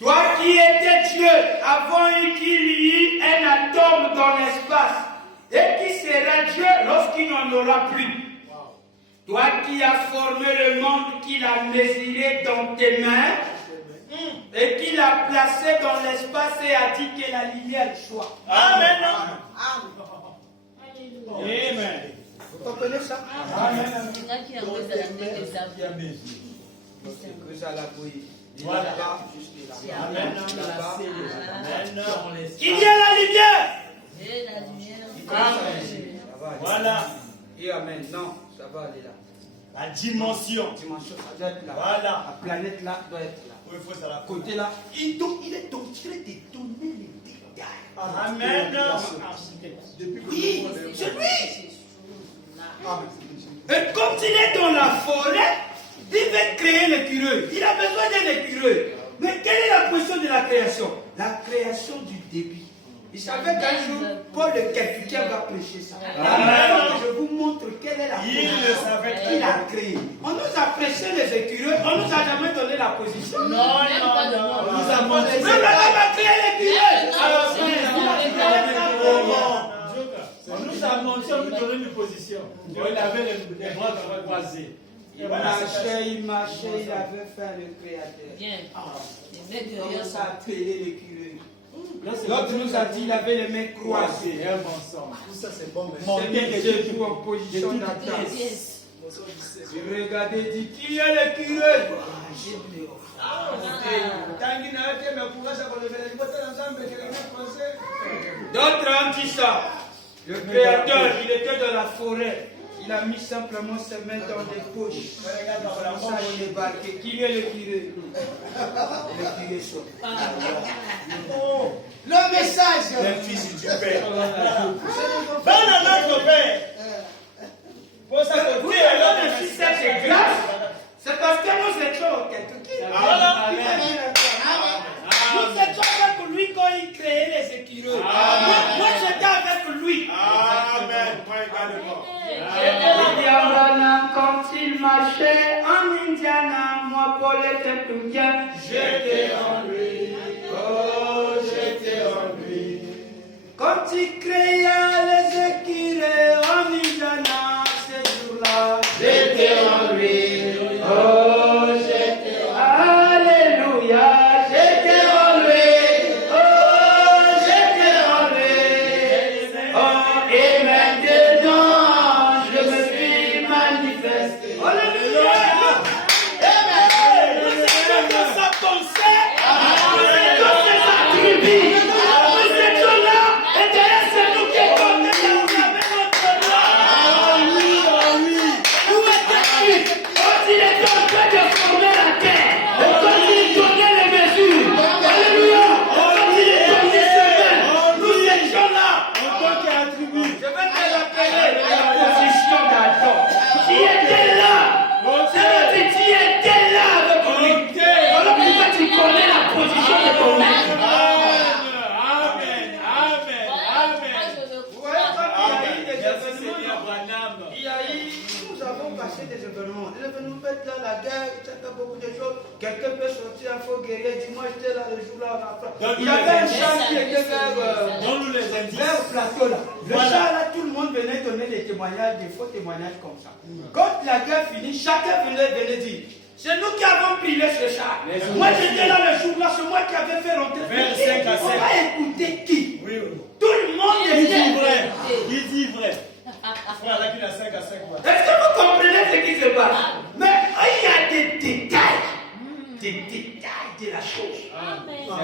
Toi qui étais Dieu avant qu'il y ait un atome dans l'espace et qui sera Dieu lorsqu'il n'en aura plus. Toi qui as formé le monde, qu'il a mesuré dans tes mains et qu'il a placé dans l'espace et a dit que la lumière soit. Amen. Amen. Vous comprenez ça? Amen. Voilà. Amen. Amen. Il y a la lumière. Amen. Voilà. Et amen. Non, ça va aller là. La dimension. La dimension, ça doit être là. Voilà. La planète là doit être là. Oui, il faut ça là. Côté là, il est en train de donner les détails. Amen. Oui, c'est lui. Et quand il est dans la forêt, il veut créer l'écureuil. Il a besoin d'un écureuil. Mais quelle est la question de la création? La création du début. Il savait qu'un jour, Paul le Quelqu'un va prêcher ça. Alors, je vous montre quelle est la Il le savait très qu'il a bien. créé. On nous a prêché les écureuils, on nous a jamais donné la position. Non. Nous avons Mais on a créé l'écureuil. Alors, on nous a menti, on nous donnait une position. Il avait les bras croisés. il marchait, il avait fait le créateur. On nous a créé l'écureuil. L'autre nous a dit qu'il avait les mains croisées. Et un mensonge. Tout ça, c'est bon, mais C'était Jésus en position d'attente. Regardez, dit qu'il y a l'écureuil. D'autres ont dit ça. Le créateur, il était dans la forêt. Il a mis simplement ses mains dans les poches. Comme ça, il est débarqué. Qui est l'écureuil? L'écureuil sort. Le message. Le fils du Père. Dans notre Père. Pour ça que Vous avez reçu cette grâce. C'est parce que nous étions quelqu'un. Nous étions avec lui quand il créait les écureuils. Moi, j'étais avec lui. Amen. Quand il marchait en Indiana, moi, Paul était tout bien. J'étais en lui. Oh, j'étais en lui. Quand il créa les écureuils en Indiana, ces jours-là, j'étais en lui. Oh, j'étais en lui. Alléluia, j'étais en lui. Oh, j'étais en lui. Oh, et maintenant, je me suis manifesté. Alléluia. Nous étions dans sa pensée. Nous étions dans ses attributs. Nous étions là. Et derrière, c'est nous qui des événements. Les événements, en fait, là, la guerre, il y a beaucoup de choses. Quelqu'un peut sortir un faux guerrier. Dis-moi, j'étais là le jour-là, on a fait. Il y avait un char qui était Donne-nous les indices. vers le plateau là. Le char là, tout le monde venait donner des témoignages, des faux témoignages comme ça. Quand la guerre finit, chacun venait dire. C'est nous qui avons pillé ce char. Moi j'étais là le jour là, c'est moi qui avais fait rentrer. Vers 5 à 7. On va écouter qui? Oui, oui. Tout le monde Il dit était vrai. Il dit vrai. Frère, là, il a 5 à 5. Est-ce que vous comprenez ce qui se passe? Mais il y a des détails. Des détails de la chose.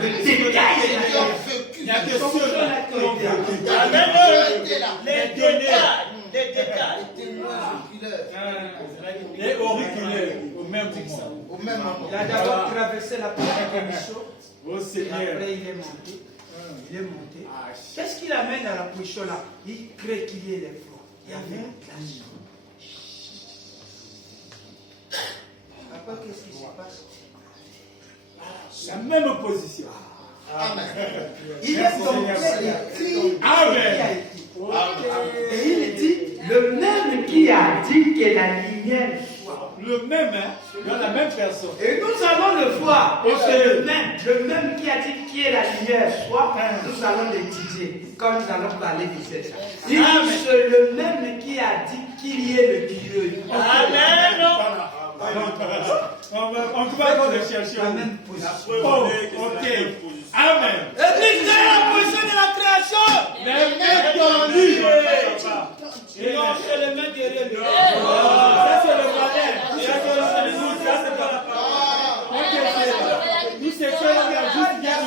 Des détails de la chose. Il y a des choses qui ont vécu. Les détails. Les détails. Les auriculaires, au même Il a d'abord traversé la première commission. Oh Seigneur. Après, il est monté. Il est monté. Qu'est-ce qu'il amène à la position là? Il crée qu'il y ait les froids. Il y avait un clash. Après, qu'est-ce qui se passe? La même position. Il est tombé. Amen. Et il dit, le même qui a dit que la lumière soit. Le même, hein? Dans la même personne. Et nous allons le voir. Et c'est le même qui a dit qu'il y ait la lumière soit. Nous allons l'étudier quand nous allons parler de cette chose. Il dit, c'est le même qui a dit qu'il y ait le Dieu. Amen. On va le chercher. La même position. Oh, ok. Amen. Église, c'est la position de la création. Les mains tendues. Non, c'est le même derrière lui. Ça, c'est le palais. Ça, c'est pas la parole. Nous, c'est que qui a juste bien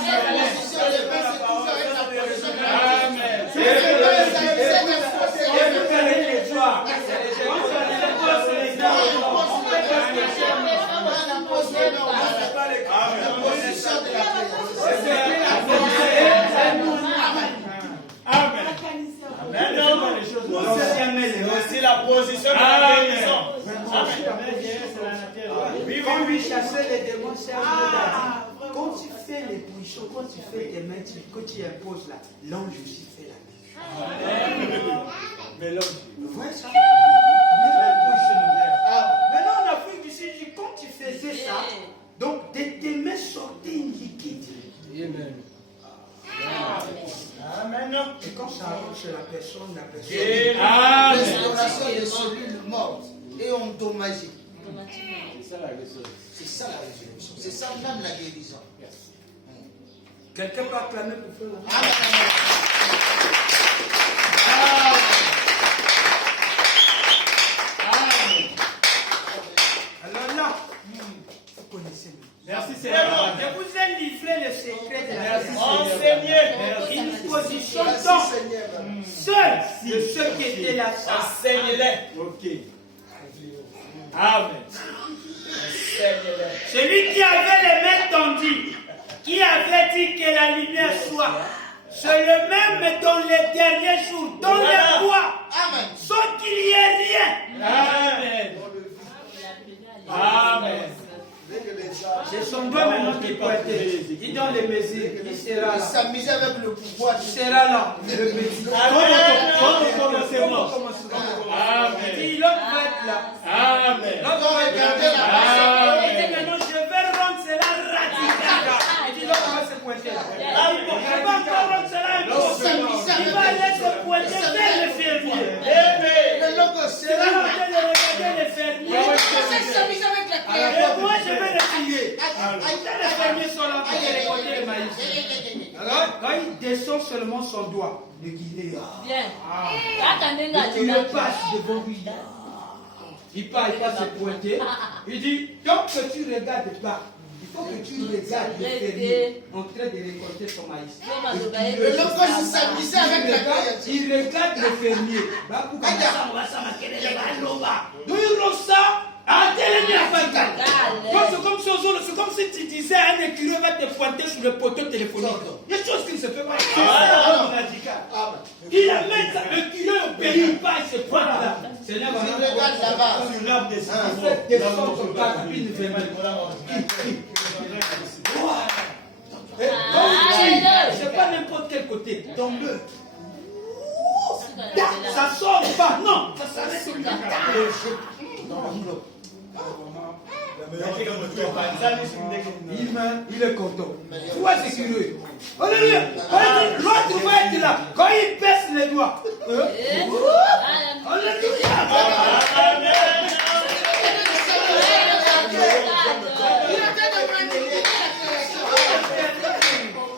Amen. C'est la position de la guérison. Quand lui chassait les démons, quand tu fais les positions, quand tu fais tes mains, quand tu imposes là, l'ange aussi fait la même chose. Mais l'homme. Vous voyez ça? Maintenant en Afrique du Sud, quand tu faisais ça, donc de tes mains sortait une liquide. Amen. Et quand ça arrive chez la personne Restauration des cellules mortes et endommagées. C'est ça la raison. C'est ça la résurrection. C'est ça même la guérison. quelqu'un peut acclamer pour faire la Alors là, vous connaissez. Merci Seigneur. Je vous ai livré le secret de la Merci Seigneur. Seigneur. Une position donc seul de ceux qui étaient là. Enseigne-les. Ok. Amen. Enseigne-les. Celui qui avait les mains tendues, qui avait dit que la lumière soit, c'est le même dans les derniers jours, dans les bois, sans qu'il y ait rien. Amen. Amen. C'est son doigt maintenant qui pointait. Il donne les mesures. Il sera Il là. s'amusait avec le pouvoir. Il sera là. Le petit. Comme commencement. Il dit, l'autre va être là. Amen. L'autre va être là. Il dit, maintenant je vais rendre cela radical. Il dit, l'autre va se pointer là. Je vais encore rendre cela un peu. Il va aller se pointer vers le fermier. Le logo, c'est Il va là. aller regarder le fermier. Il s'amuse avec la Et création. moi je vais le prier. Les fermiers sont là pour récolter le maïs. Alors, quand il descend seulement son doigt, le guider. Il le passe devant lui. Il part se pointer. Il dit, tant que tu regardes pas, il faut que tu regardes le fermier en train de récolter son maïs. Le logo, il s'amusait avec la création. Il regarde le fermier. C'est comme si tu disais à un écureuil va te pointer sur le poteau téléphonique. Il y a des choses qui ne se peuvent pas. Il amène ça, le écureuil au pays, pas, il se pointe là. Seigneur, Il regarde là-bas. Sur l'arbre des il fait des sortes de carabines c'est pas n'importe quel côté. Dans le. Ça sort pas. Non, ça s'arrête au Il est content. Toi, c'est curieux. Alléluia. L'autre va être là. Quand il baisse les doigts. Alléluia.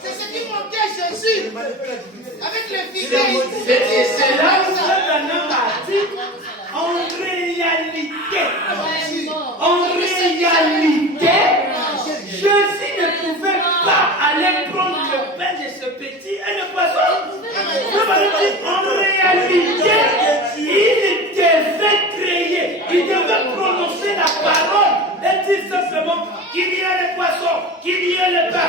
C'est ce qui manquait à Jésus. Avec les filles. C'est là où Satan a dit en réalité. Jésus ne pouvait pas aller prendre le pain de ce petit et le poisson. En réalité, il devait créer, il devait prononcer la parole et dire simplement qu'il y a le poisson, qu'il y a le pain.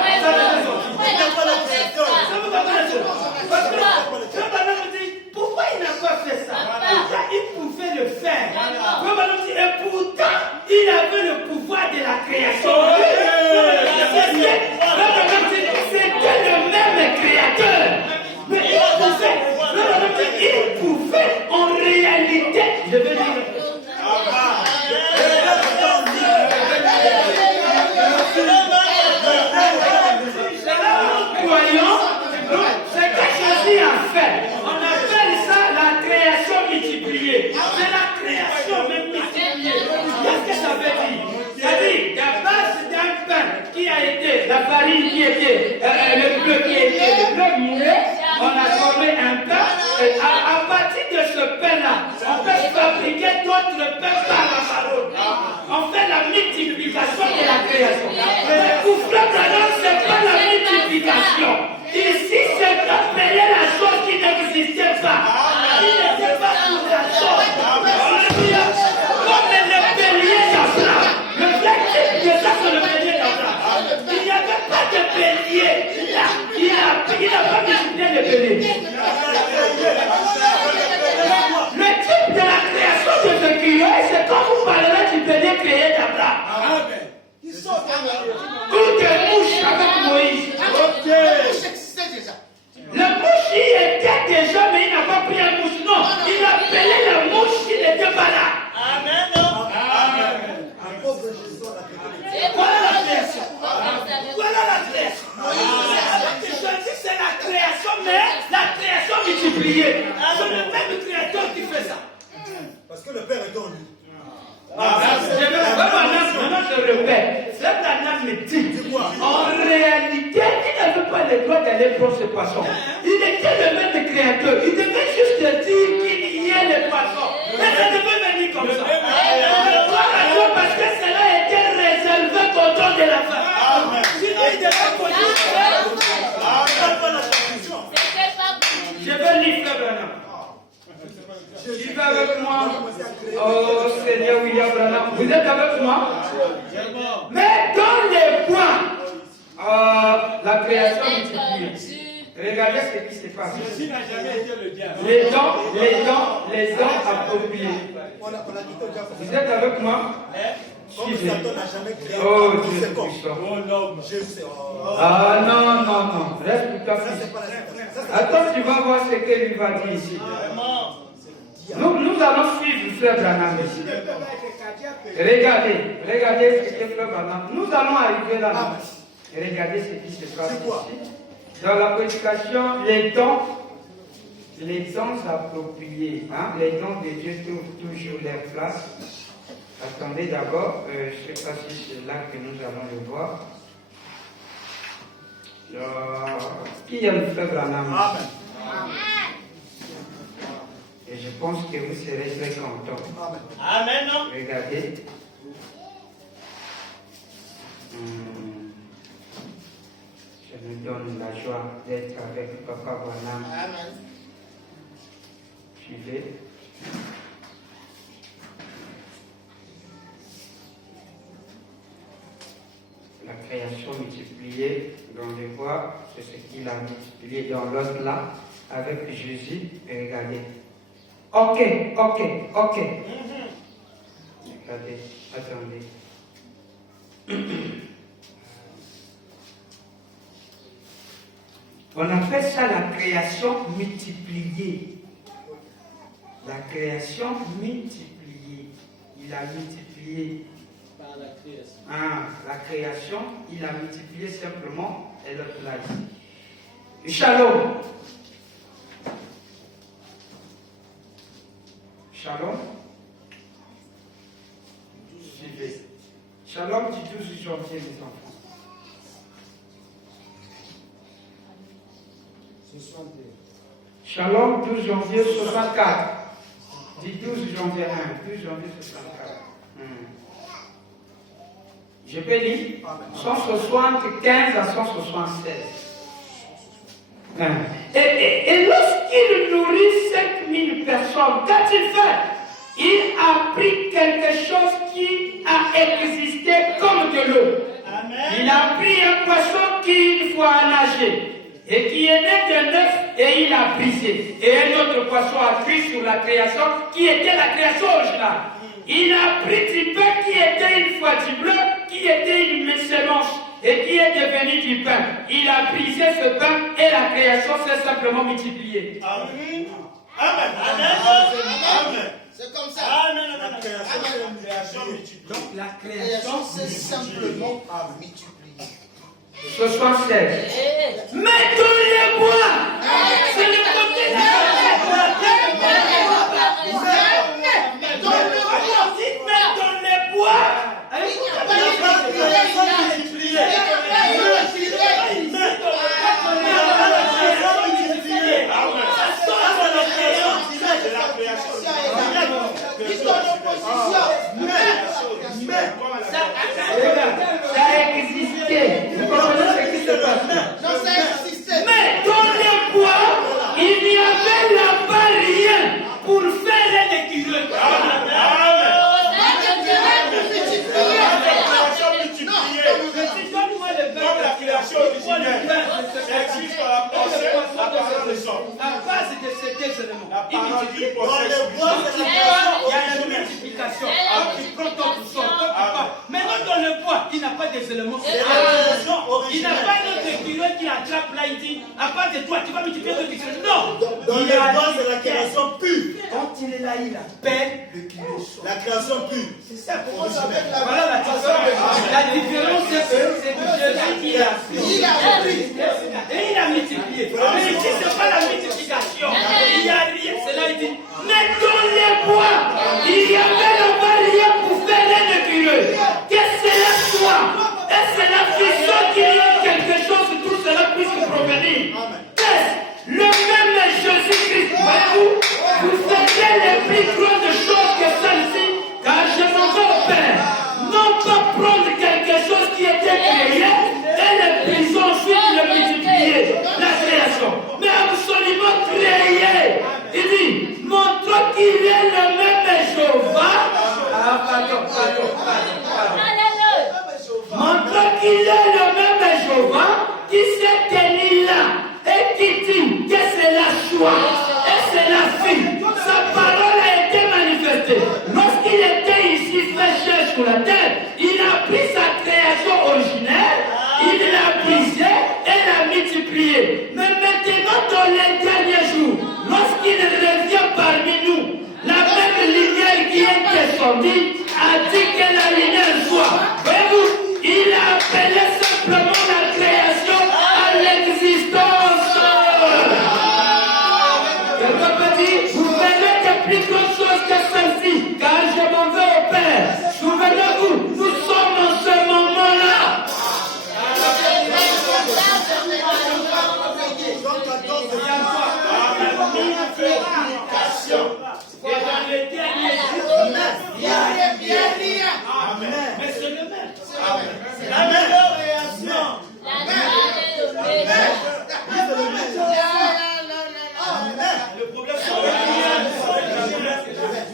Pourquoi il n'a pas fait ça? Pourquoi il pouvait le faire? Et pourtant, il avait le pouvoir de la création. C'était le même créateur. Mais il pouvait en réalité, je vais dire, croyant, c'est que Jésus a fait. On appelle ça la création multipliée. C'est la création même multipliée. Qu'est-ce que ça veut dire? C'est-à-dire, la base d'un pain qui a été, la farine qui était, le bleu qui était, le bleu moulé, on a formé un pain. Et à partir de ce pain-là, on peut fabriquer d'autres pains par la parole. On fait la multiplication de la création. Mais pour Frère Branham, ce n'est pas la multiplication. Ici, c'est appeler la chose qui n'existait pas. Il n'était pas pour la chose. Comme le bélier d'Abraham. Le vrai type de ça, c'est le bélier d'Abraham. Il n'y avait pas de bélier. Il n'a pas multiplié le bélier. Le type de la création de ce qui est, c'est quand vous parlerez du bélier créé d'Abraham. Ou des mouches avec Moïse. La mouche, il était déjà, mais il n'a pas pris la mouche. Non, il appelait la mouche, il n'était pas là. Amen. Voilà la création. Voilà la création. Jésus, c'est la création, mais la création multipliée. C'est le même créateur qui fait ça. Parce que le Père est en lui. Maintenant, je répète. Frère Branham me dit, en réalité, il n'avait pas le droit d'aller prendre ce poisson. Il était le même créateur. Il devait juste dire qu'il y ait le poisson. Mais ça devait venir comme ça. Parce que cela était réservé au temps de la femme. Sinon, il devait continuer. Je veux lire Frère Branham. Tu vas avec moi? Oh Seigneur William Branham, vous êtes avec moi? Mais dans les points, la création multipliée. Regardez ce qui se passe. Jésus n'a jamais été le diable. Les dons appropriés. Vous êtes avec moi? Comme Satan n'a jamais créé Oh Dieu, Jésus Christ. Jésus. Ah non. Reste pour ta fille. Attends, tu vas voir ce que lui va dire ici. Nous allons suivre Frère Branham ici. Regardez ce que Frère Branham. Nous allons arriver là. Regardez ce qui se passe ici. Dans la prédication, les dons appropriés. Hein? Les dons de Dieu trouvent toujours leur place. Attendez d'abord, je ne sais pas si c'est là que nous allons le voir. Qui aime Frère Branham? Amen. Et je pense que vous serez très contents. Amen. Regardez. Je me donne la joie d'être avec Papa Branham. Amen. Suivez. La création multipliée, dans les voies, c'est ce qu'il a multiplié dans l'autre là, avec Jésus. Et regardez. Ok. Regardez, attendez. On appelle ça la création multipliée. La création multipliée. Il il a multiplié Par la création. la création, il a multiplié simplement et le plat ici. Shalom. Shalom. Suivez. Shalom du 12 janvier, les enfants. 61. Shalom 12 janvier 64. Du 12 janvier 1. 12 janvier 64. Je peux lire 175 à 176. Et lorsqu'il nourrit 5000 personnes, qu'a-t-il fait? Il a pris quelque chose qui a existé comme de l'eau. Il a pris un poisson qui, une fois a nagé, et qui est né de neuf, et il a brisé. Et un autre poisson a pris sur la création, qui était la création originale. Il a pris du pain qui était une fois du bleu, qui était une semence, et qui est devenu du pain. Il a brisé ce pain, et la création s'est simplement multipliée. Amen. Amen. Amen. C'est comme ça. Amen. La création multipliée. Donc la La création, création, c'est simplement multiplier. 76. Mais dans les bois, c'est le côté dans les bois. Ça a existé. Vous comprenez ce qui se passe? Mais dans les bois, il n'y avait là-bas rien pour faire un écureuil. Comme la création originelle existe par la pensée, la parole de son. À base de ces deux éléments, La il parole multiplie. du possède. Il y a une multiplication. Il prend ton son, maintenant dans le bois, il n'a pas des éléments. Il n'a pas un autre écureuil qui attrape là, il dit, à part de toi, tu vas multiplier ton écureuil. Non! Dans les bois, c'est la création pure. Quand il est là, il appelle le curé. La création pure. C'est ça, pourquoi ça s'appelle la Voilà la différence. La différence, c'est que c'est Jésus qui a pris. Il a repris. Et il a multiplié. Mais ici, ce n'est pas la multiplication. Il n'y a rien. C'est là, il dit, mais dans les bois, il y avait là-bas rien pour faire un écureuil. Qu'est-ce que cela soit? Et c'est la vision qu'il y a quelque chose, tout cela puisse provenir. Qu'est-ce? Le même Jésus-Christ, voyez-vous, vous faites les plus grandes choses que celle-ci, car je m'en vais au Père. Non pas prendre quelque chose qui était créé et le briser ensuite le multiplier, la création, mais absolument créé. Il dit, montre qu'il est le même Jéhovah. Montre qu'il est le même Jéhovah qui s'est tenu là et qui dit que c'est la joie et c'est la vie. Sa parole a été manifestée. Lorsqu'il était ici fait chair sur la terre, il a pris sa création originelle, il l'a brisée et l'a multipliée. Mais maintenant, dans les derniers jours, lorsqu'il revient parmi nous, la même lumière qui est descendue a dit que la lumière soit. Voyez-vous, il a appelé simplement la création à l'existence. Quelqu'un peut dire, vous verrez de plus grandes choses que celle-ci, car je m'en vais au Père. Souvenez-vous, nous sommes en ce moment-là. Et dans les derniers jours, mais c'est le même. La meilleure réaction. Le problème,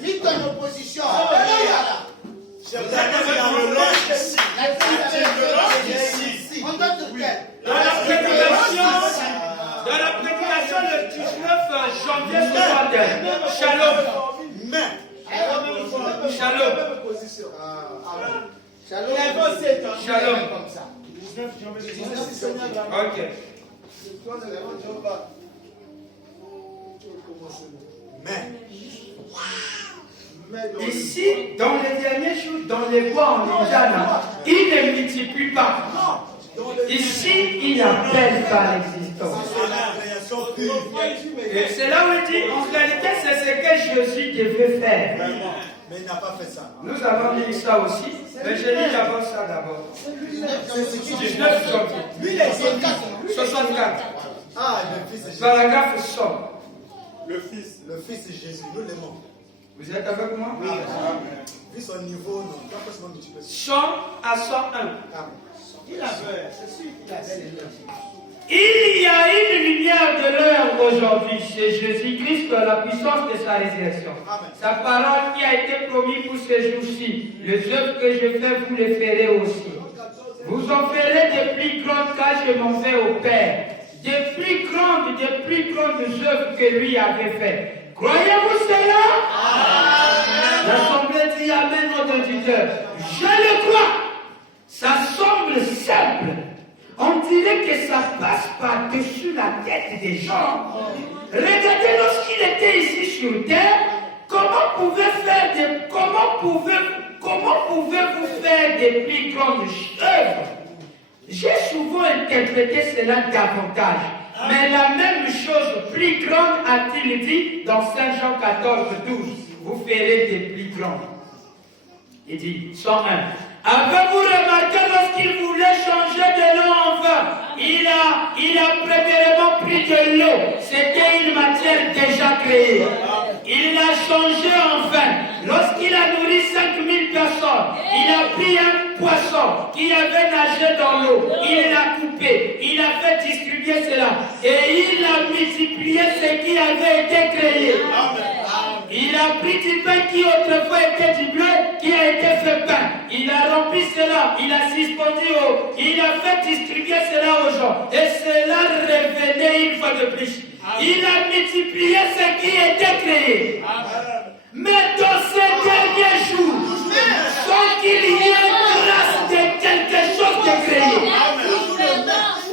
Mis ton opposition. Chers amis, dans le long ici. Ici. On donne de quel? dans la prédication le 19 janvier 61, Shalom. Shalom. Shalom. Comme ça. Ok. Mais. Ici, dans les derniers jours, dans les bois en Indiana, il ne multiplie pas. Ici, il appelle par l'existence. Et c'est là où il dit, en réalité, c'est ce que Jésus devait faire. Mais il n'a pas fait ça. Nous avons lu ça aussi, mais je lis d'abord ça d'abord. 19 janvier. Lui, il est 64. Ah, le fils de Jésus. Paragraphe 100. Le Fils. Le fils de Jésus, nous l'aimons. Vous êtes avec moi? Oui. Vu son niveau, non. Pas forcément multiplié. 100 à 101. Amen. Il avait, c'est sûr qu'il avait l'énergie. Il y a une lumière de l'heure aujourd'hui chez Jésus-Christ par la puissance de sa résurrection. Amen. Sa parole qui a été promise pour ces jours-ci. Les œuvres que je fais, vous les ferez aussi. Vous en ferez de plus grandes car je m'en vais au Père. De plus grandes œuvres que lui avait fait. Croyez-vous cela? L'Assemblée dit Amen au auditeur. Je le crois. Ça semble simple. On dirait que ça passe par-dessus la tête des gens. Regardez lorsqu'il était ici sur terre, comment pouvez-vous faire des plus grandes œuvres? J'ai souvent interprété cela davantage. Mais la même chose, plus grande, a-t-il dit dans Saint Jean 14, 12. Vous ferez des plus grandes. Il dit 101. Avez-vous remarqué lorsqu'il voulait changer de l'eau en vin, il a premièrement pris de l'eau. C'était une matière déjà créée. Il l'a changé en vin. Lorsqu'il a nourri 5000 personnes, il a pris un poisson qui avait nagé dans l'eau. Il l'a coupé. Il a fait distribuer cela. Et il a multiplié ce qui avait été créé. Il a pris du pain qui autrefois était du bleu, qui a été fait pain. Il a rempli cela, il a suspendu eau, il a fait distribuer cela aux gens. Et cela revenait une fois de plus. Il a multiplié ce qui était créé. Mais dans ces derniers jours, sans qu'il y ait trace de quelque chose de créé,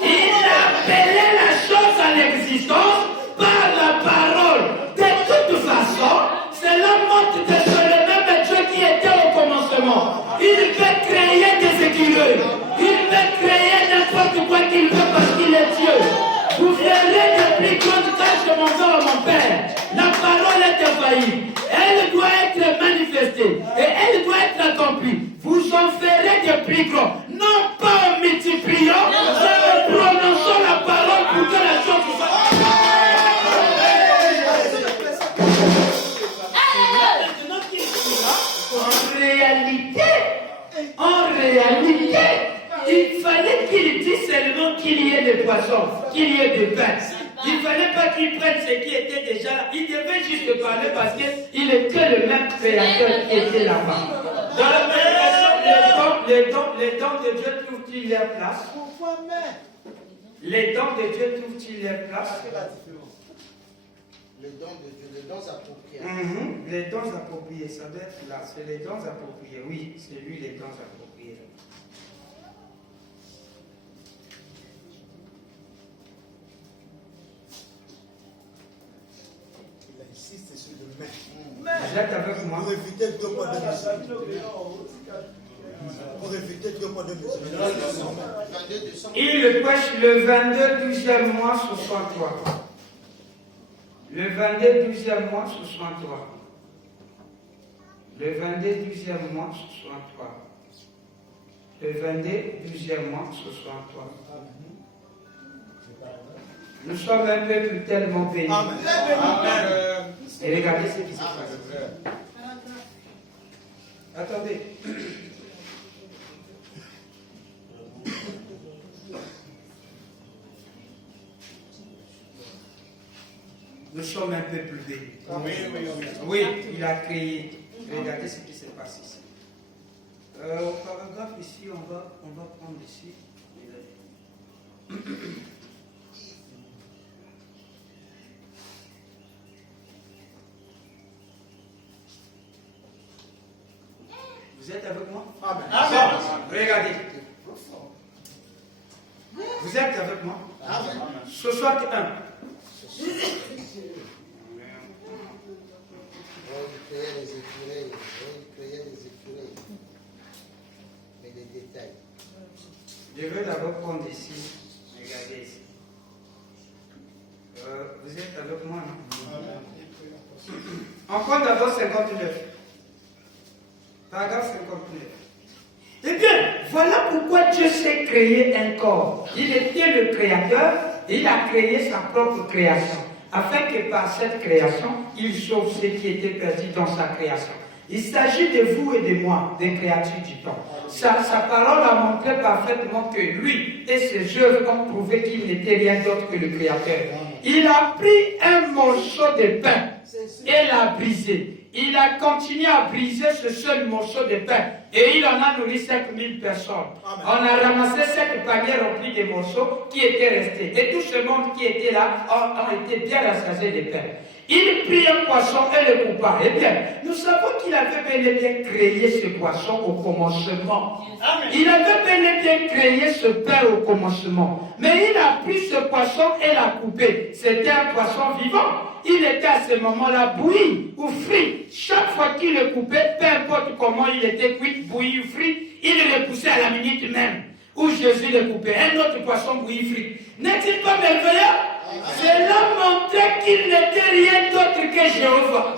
il appelait la chose à l'existence par la parole. De toute façon, cela montre que c'est le même Dieu qui était au commencement. Il veut créer des équilibres. Il veut créer n'importe quoi qu'il veut parce qu'il est Dieu. Vous verrez de plus grandes tâches de mon Père à mon Père. La parole est infaillible. Elle doit être manifestée et elle doit être accomplie. Vous en ferez de plus grands. Non pas en multipliant, mais en prononçant la parole pour que la chose soit. En réalité, il fallait qu'il dise seulement qu'il y ait des poissons, qu'il y ait des pains. Il ne fallait pas qu'il prenne ce qui était déjà là. Il devait juste parler parce qu'il était le même créateur qui était là-bas. Dans la prédication, les dons de Dieu trouvent-ils leur place? Les dons de Dieu trouvent-ils leur place? Les dons de Dieu, les dons appropriés. Les dons appropriés, ça doit être là. C'est les dons appropriés, oui, c'est lui les dons appropriés. Il insiste sur le main. Vous êtes avec moi? Pour éviter 2 poids 2 mesures. Pour éviter 2 poids 2 mesures. Il prêche le 22 12e mois 63. Le 22 12e mois 63. Le 22 12e mois 63. Le 22 12e mois 63. Nous sommes un peuple tellement béni. Amen. Et regardez ce qui se passe. Attendez. Nous sommes un peuple béni. Oui, il a créé. Regardez ce qui se passe ici. Au paragraphe ici, on va prendre ici. Vous êtes avec moi? Amen. Regardez. Vous êtes avec moi? Amen. 61. détails. Je veux d'abord prendre ici. Regardez ici. Vous êtes avec moi, non? On prend d'abord 59. Paragraphe 59. Eh bien, voilà pourquoi Dieu s'est créé un corps. Il était le créateur et il a créé sa propre création, afin que par cette création, il sauve ceux qui étaient perdus dans sa création. Il s'agit de vous et de moi, des créatures du temps. Sa parole a montré parfaitement que lui et ses œuvres ont prouvé qu'il n'était rien d'autre que le créateur. Il a pris un morceau de pain et l'a brisé. Il a continué à briser ce seul morceau de pain et il en a nourri 5000 personnes. On a ramassé 7 paniers remplis de morceaux qui étaient restés. Et tout ce monde qui était là ont été bien rassasiés de pain. Il prit un poisson et le coupa. Eh bien, nous savons qu'il avait bel et bien créé ce poisson au commencement. Il avait bel et bien créé ce pain au commencement. Mais il a pris ce poisson et l'a coupé. C'était un poisson vivant. Il était à ce moment-là bouilli ou frit. Chaque fois qu'il le coupait, peu importe comment il était cuit, bouilli ou frit, il le poussait à la minute même où Jésus le coupait. Un autre poisson bouilli frit. N'est-il pas merveilleux? Cela montrait qu'il n'était rien d'autre que Jéhovah.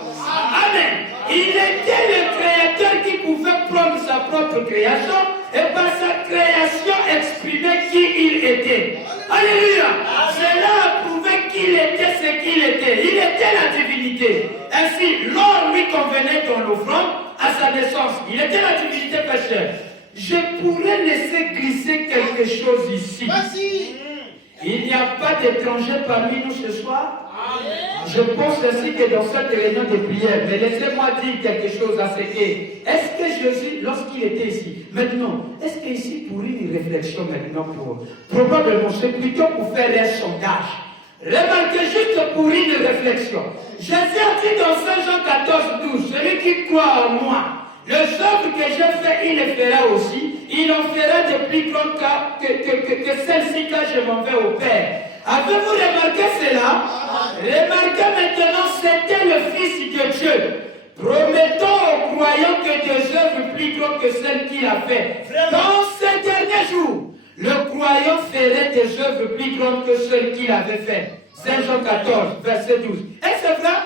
Amen. Il était le créateur qui pouvait prendre sa propre création et par sa création exprimer qui il était. Alléluia. Cela a prouvé qu'il était ce qu'il était. Il était la divinité. Ainsi, l'or lui convenait dans l'offrande à sa naissance. Il était la divinité pécheur. Je pourrais laisser glisser quelque chose ici. Vas-y. Il n'y a pas d'étrangers parmi nous ce soir. Je pense ainsi que dans cette réunion de prière, mais laissez-moi dire quelque chose à ce que. Est-ce que Jésus, lorsqu'il était ici, maintenant, est-ce qu'ici pour une réflexion maintenant probablement c'est plutôt pour faire un sondage. Remarquez juste pour une réflexion. Jésus a dit dans Saint Jean 14, 12, celui qui croit en moi, le œuvre que j'ai fait, il le fera aussi. Il en fera de plus grandes que celle-ci quand je m'en vais au Père. Avez-vous remarqué cela? Remarquez maintenant, c'était le Fils de Dieu. Promettons aux croyants que des œuvres plus grandes que celles qu'il a faites. Dans ces derniers jours, le croyant ferait des œuvres plus grandes que celles qu'il avait faites. Saint Jean 14, verset 12. Est-ce vrai?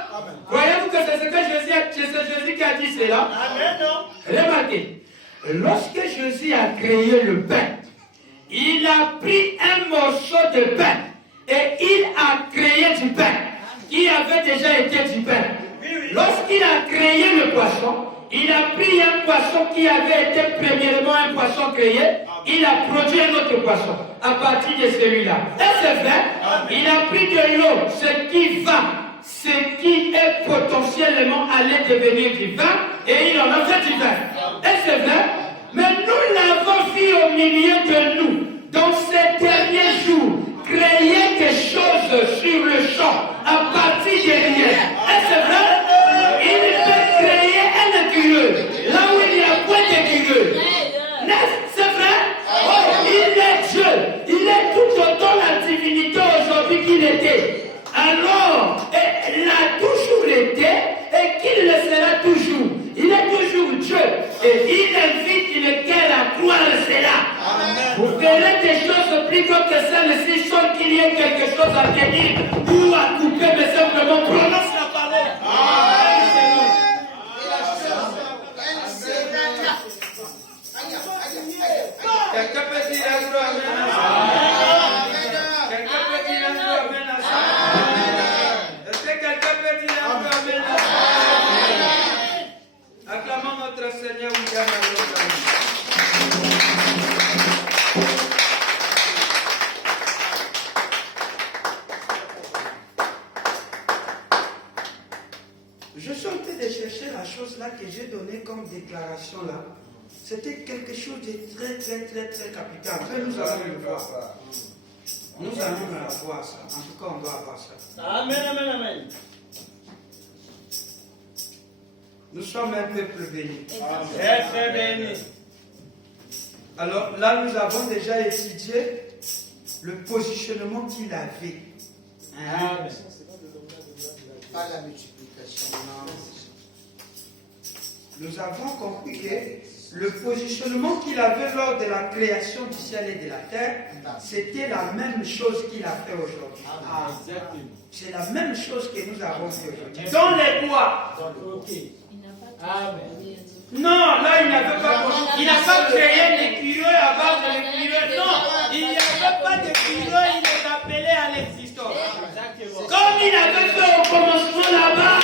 Croyez-vous que c'est ce que Jésus qui a dit cela? Amen. Remarquez, lorsque Jésus a créé le pain, il a pris un morceau de pain et il a créé du pain qui avait déjà été du pain. Lorsqu'il a créé le poisson, il a pris un poisson qui avait été premièrement un poisson créé, il a produit un autre poisson à partir de celui-là. Et c'est vrai, il a pris de l'eau, ce qui est potentiellement allé devenir du vin, et il en a fait du vin. Et c'est vrai, mais nous l'avons vu au milieu de nous, dans ces derniers jours, créer des choses sur le champ, à partir de rien. Et c'est vrai, il peut créer un écureuil, là où il n'y a point d'écureuil. C'est vrai, il est Dieu, il est tout autant la divinité aujourd'hui qu'il était. Alors, il a toujours été et qu'il le sera toujours. Il est toujours Dieu et il invite lesquels à croire cela. Vous verrez des choses plus grandes que celles-ci sans qu'il y ait quelque chose à tenir ou à couper, mais simplement prononce la parole. Quelqu'un peut dire un gros amen. Quelqu'un peut dire un gros amen à ça. Est-ce que quelqu'un peut dire un gros amen à ça? Acclamons notre Seigneur William Arnaud. Je suis en train de chercher la chose là que j'ai donnée comme déclaration là. C'était quelque chose de très capital. Mais nous allons le voir. Nous allons le voir ça. En tout cas, on doit avoir ça. Amen, amen, amen. Nous sommes un peuple béni. Très, très béni. Alors là, nous avons déjà étudié le positionnement qu'il avait. Amen. Pas la multiplication. Nous avons compris que le positionnement qu'il avait lors de la création du ciel et de la terre, c'était la même chose qu'il a fait aujourd'hui. C'est la même chose que nous avons fait aujourd'hui. Dans les bois. Non, là, il n'a pas créé l'écureuil à base de l'écureuil. Non, il n'y avait pas d'écureuil, il les appelait à l'existence. Comme il avait fait au commencement là-bas,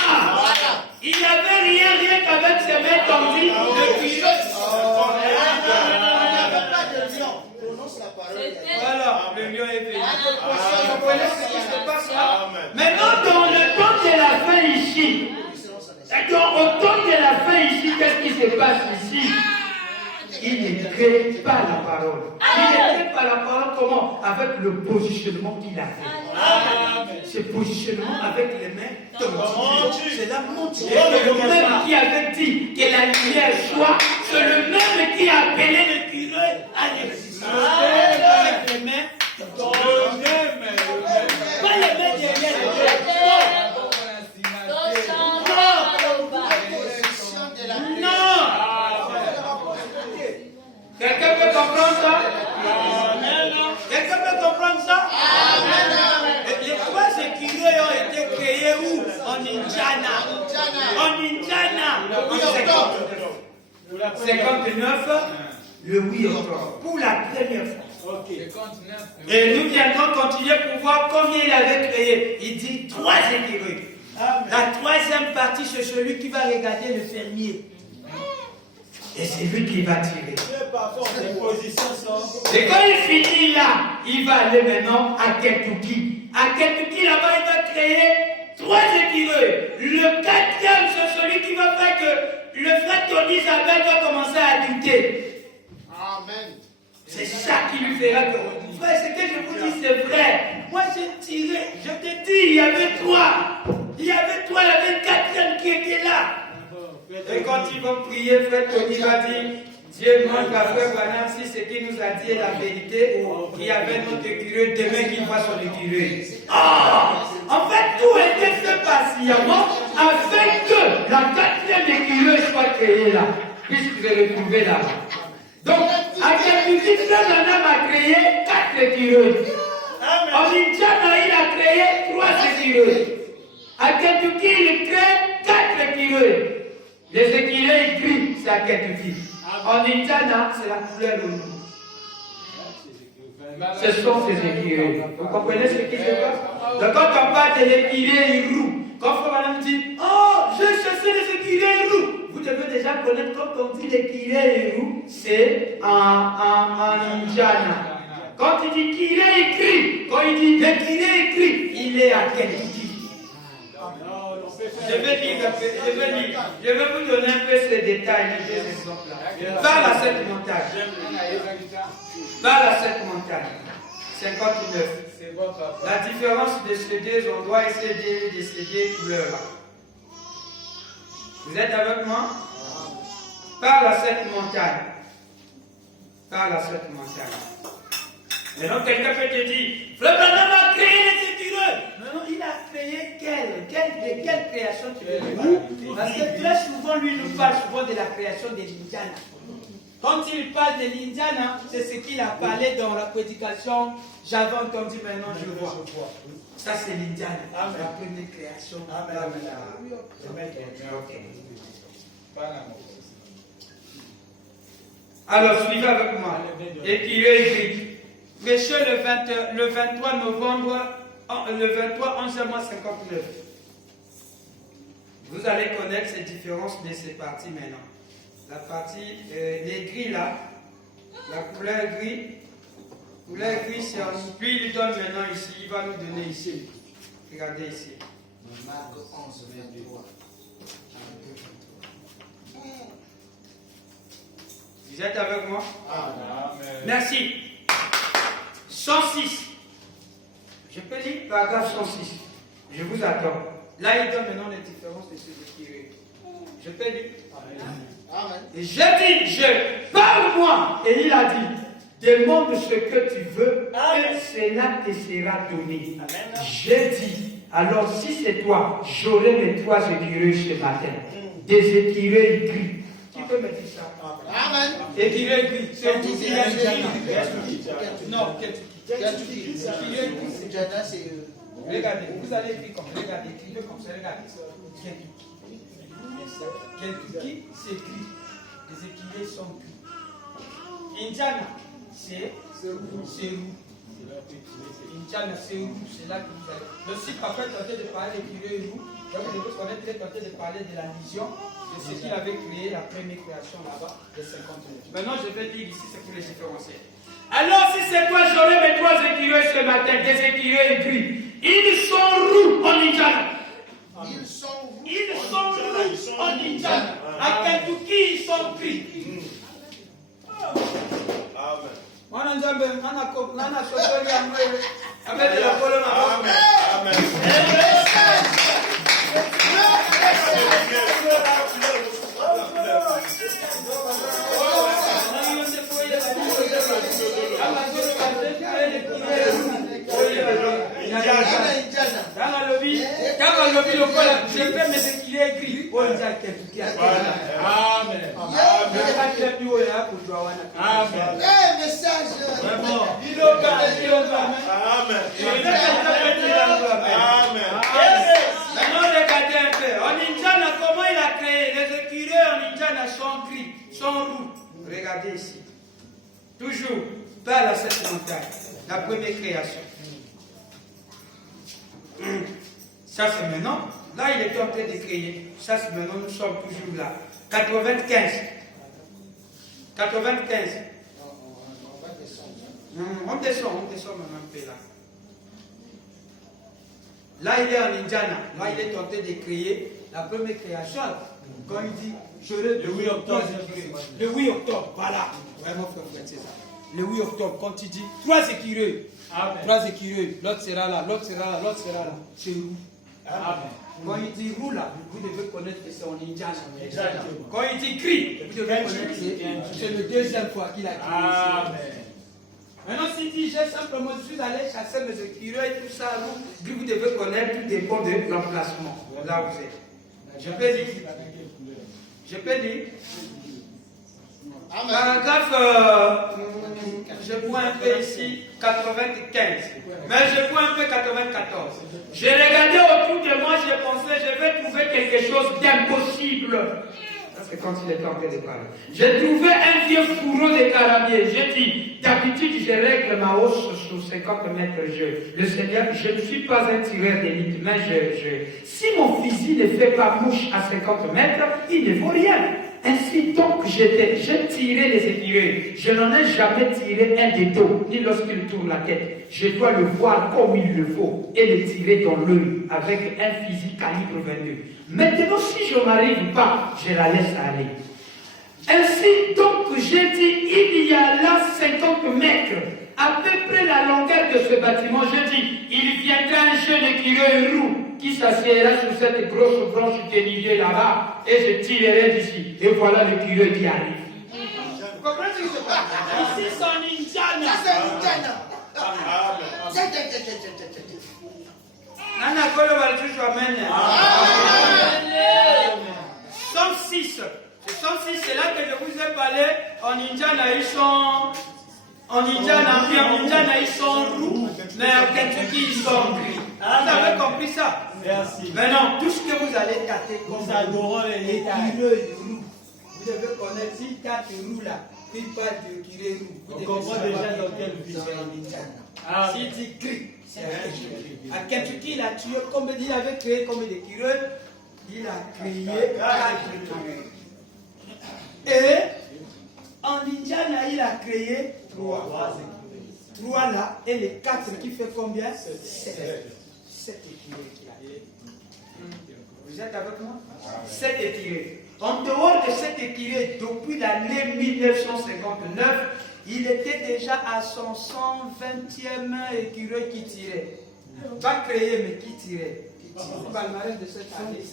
il n'y avait rien qu'avec ses mains tendues, l'écureuil. Il n'y avait pas de lion. Prononce la parole. Voilà, le lion est venu. Vous comprenez ce qui se passe là? Maintenant, dans le temps de la fin ici, d'accord, au temps de la fin ici, qu'est-ce qui se passe ici? Il ne crée pas la parole. Il ne crée pas la parole comment? Avec le positionnement qu'il a fait. Ce positionnement avec les mains tendues. C'est la monture. Et le même qui avait dit que la lumière soit, c'est le même qui a appelé l'écureuil à l'existence. Avec les mains tendues. Pas les mains derrière. Quelqu'un peut comprendre ça? Quelqu'un peut comprendre ça? Les trois écureuils ont été créés où? En Indiana. En Indiana. En 59, le 8 octobre. Pour la première fois. Et nous viendrons continuer pour voir combien il avait créé. Il dit 3 écureuils. La troisième partie, c'est celui qui va regarder le fermier. Et c'est lui qui va tirer. Et quand il finit là, il va aller maintenant à Kentucky. À Kentucky, là-bas, il va créer 3 écureuils. Le 4e, c'est celui qui va faire que le frère Tony Isabelle va commencer à douter. Amen. C'est ça qui lui fera que... Frère, ce que je vous dis, c'est vrai. Moi, j'ai tiré. Je te dis, il y avait 3. Il y avait 3, il y avait 4e qui était là. Et quand ils vont prier, frère Tony va dire, Dieu demande à frère Branham si ce qu'il nous a dit est la vérité, il y avait notre écureuil, demain qu'il voit son écureuil. En fait, tout était fait patiemment afin que la 4e écureuil soit créée là, puisque vous allez retrouver là. Donc, à Kentucky, frère Branham a créé 4 écureuils. En Indiana, il a créé 3 écureuils. À Kentucky, il crée 4 écureuils. Les écureuils gris, c'est à Kentucky. En Indiana, c'est la couleur rouge. Ce sont ces écureuils. Vous comprenez ce qui se passe? Donc, quand on parle de l'écureuil roux, quand Frère dit, oh, j'ai chassé les écureuils roux, vous devez déjà connaître quand on dit l'écureuil roux, c'est en Indiana. Quand il dit écureuil gris, quand il dit l'écureuil gris, il est à Kentucky. Je vais vous donner un peu ces détails, les 2 exemples-là. Parle à cette montagne. Parle à cette montagne. 59. La différence de ces 2 endroits et de ces 2 couleurs-là. Vous êtes avec moi? Parle à cette montagne. Parle à cette montagne. Maintenant, quelqu'un peut te dire, Frère Branham a créé les écureuils. Non, il a créé quelle création tu veux dire? Parce que très souvent, lui nous parle souvent de la création de l'Indiana. Quand il parle de l'Indiana, c'est ce qu'il a parlé dans la prédication. J'avais entendu, maintenant je vois. Ça, c'est l'Indiana. La première création. Alors, suivez avec moi. Écureuil gris. Prêché le 23 novembre, le 23 11 mois 59. Vous allez connaître ces différences de ces parties maintenant. La partie, les gris là, la couleur gris, c'est en... Puis il donne maintenant ici, il va nous donner ici. Regardez ici. Marc 11, 23. Vous êtes avec moi? Amen. Merci. 106. Je peux dire paragraphe 106. Je vous attends. Là, il donne maintenant les différences de ces écureuils. Je peux dire. Amen. Et j'ai dit, parle-moi. Et il a dit, demande ce que tu veux, et cela te sera donné. J'ai dit, alors si c'est toi, j'aurai mes 3 écureuils ce matin. Des écureuils gris. Qui peut me dire ça? Amen. Écurie gris. C'est tout qui a Non, Indiana, c'est. Regardez, vous allez écrire comme ça. Regardez, écrivez comme ça. Regardez. Kentucky, c'est gris. Les écuyers sont gris. Indiana, c'est roux. Indiana, c'est roux. C'est là que vous allez. Le site papa est tenté de parler d'écuyers roux. Donc vous devez connaître, il est tenté de parler de la vision de ce qu'il avait créé, la première création là-bas, de 59. Maintenant, je vais dire ici, c'est pour les différencier. Alors, si c'est toi, j'aurai mes 3 écureuils ce matin, des écureuils gris. Ils sont roux en Indiana. Ils sont roux en Indiana. À Kentucky, ils sont gris. Amen. Amen. Je fais mes équilibres gris. Amen. Maintenant, regardez un peu. En Indiana, comment il a créé? Les écureuils en Indiana sont gris, sont roux. Regardez ici. Toujours, par la cette montagne. La première création. Ça, c'est maintenant. Là, il est en train de créer. Ça, c'est maintenant. Nous sommes toujours là. 95. 95. On descend maintenant un peu là. Là, il est en Indiana. Là, il est en train de créer la première création. Quand il dit, le 8 octobre. Le 8 octobre, voilà. Vraiment, frère, c'est ça. Le 8 octobre, quand il dit 3 écureuils. 3 écureuils. L'autre sera là, l'autre sera là, l'autre sera là. C'est roux. Amen. Quand il dit roux là, vous devez connaître que c'est en Indiana. Exactement. Quand il dit gris, vous devez connaître que c'est le deuxième fois qu'il a créé. Amen. Maintenant, s'il dit, j'ai simplement, je suis allé chasser mes écureuils, tout ça, vous devez connaître, tout dépend de l'emplacement, là où vous êtes. Je peux dire. Paragraphe, je vois un peu ici, 95. Mais je vois un peu 94. J'ai regardé autour de moi, j'ai pensé, je vais trouver quelque chose d'impossible. C'est quand il est en train de parler. J'ai trouvé un vieux fourreau de carabinier. J'ai dit, d'habitude, je règle ma hausse sur 50 mètres. Le Seigneur, je ne suis pas un tireur d'élite, mais si mon fusil ne fait pas mouche à 50 mètres, il ne vaut rien. Ainsi donc, j'ai tiré les écureuils. Je n'en ai jamais tiré un des dos, ni lorsqu'il tourne la tête. Je dois le voir comme il le faut et le tirer dans l'œil avec un fusil calibre 22. Maintenant, si je n'arrive pas, je la laisse aller. Ainsi donc, j'ai dit, il y a là 50 mètres, à peu près la longueur de ce bâtiment. J'ai dit, il viendra un jeune écureuil roux qui s'assiera sur cette grosse branche dénigée là-bas, et je tirerai d'ici. Et voilà l'écureuil qui arrive. Vous comprenez ce qui se passe? Ici, c'est en Indiana. Ça, c'est Indiana. Nana Kolo va le toujours amener. Somme 6. Somme 6, c'est là que je vous ai parlé. En Indiana, ils sont. En Indiana, ils sont roux. Mais en Kentucky, ils sont gris. Vous avez compris ça? Merci. Maintenant, tout ce que vous allez tâter comme Nous adorons les détails. écureuil roux, vous devez connaître s'il tâte roux là, il parle de écureuil roux. On comprend déjà dans quel vision. Ah, s'il dit gris, c'est un écureuil. À Kentucky, il a tué, comme il avait créé comme d'écureuil, il a créé 4 écureuils. Et en Indiana, il a créé 3 là, et les 4 qui fait combien? 7 écureuils qu'il a créé. Vous êtes avec moi? 7 écureuils. En dehors de cet écureuil, depuis l'année 1959, il était déjà à son 120e écureuil qui tirait. Pas créé, mais qui tirait. Le palmarès de cette année,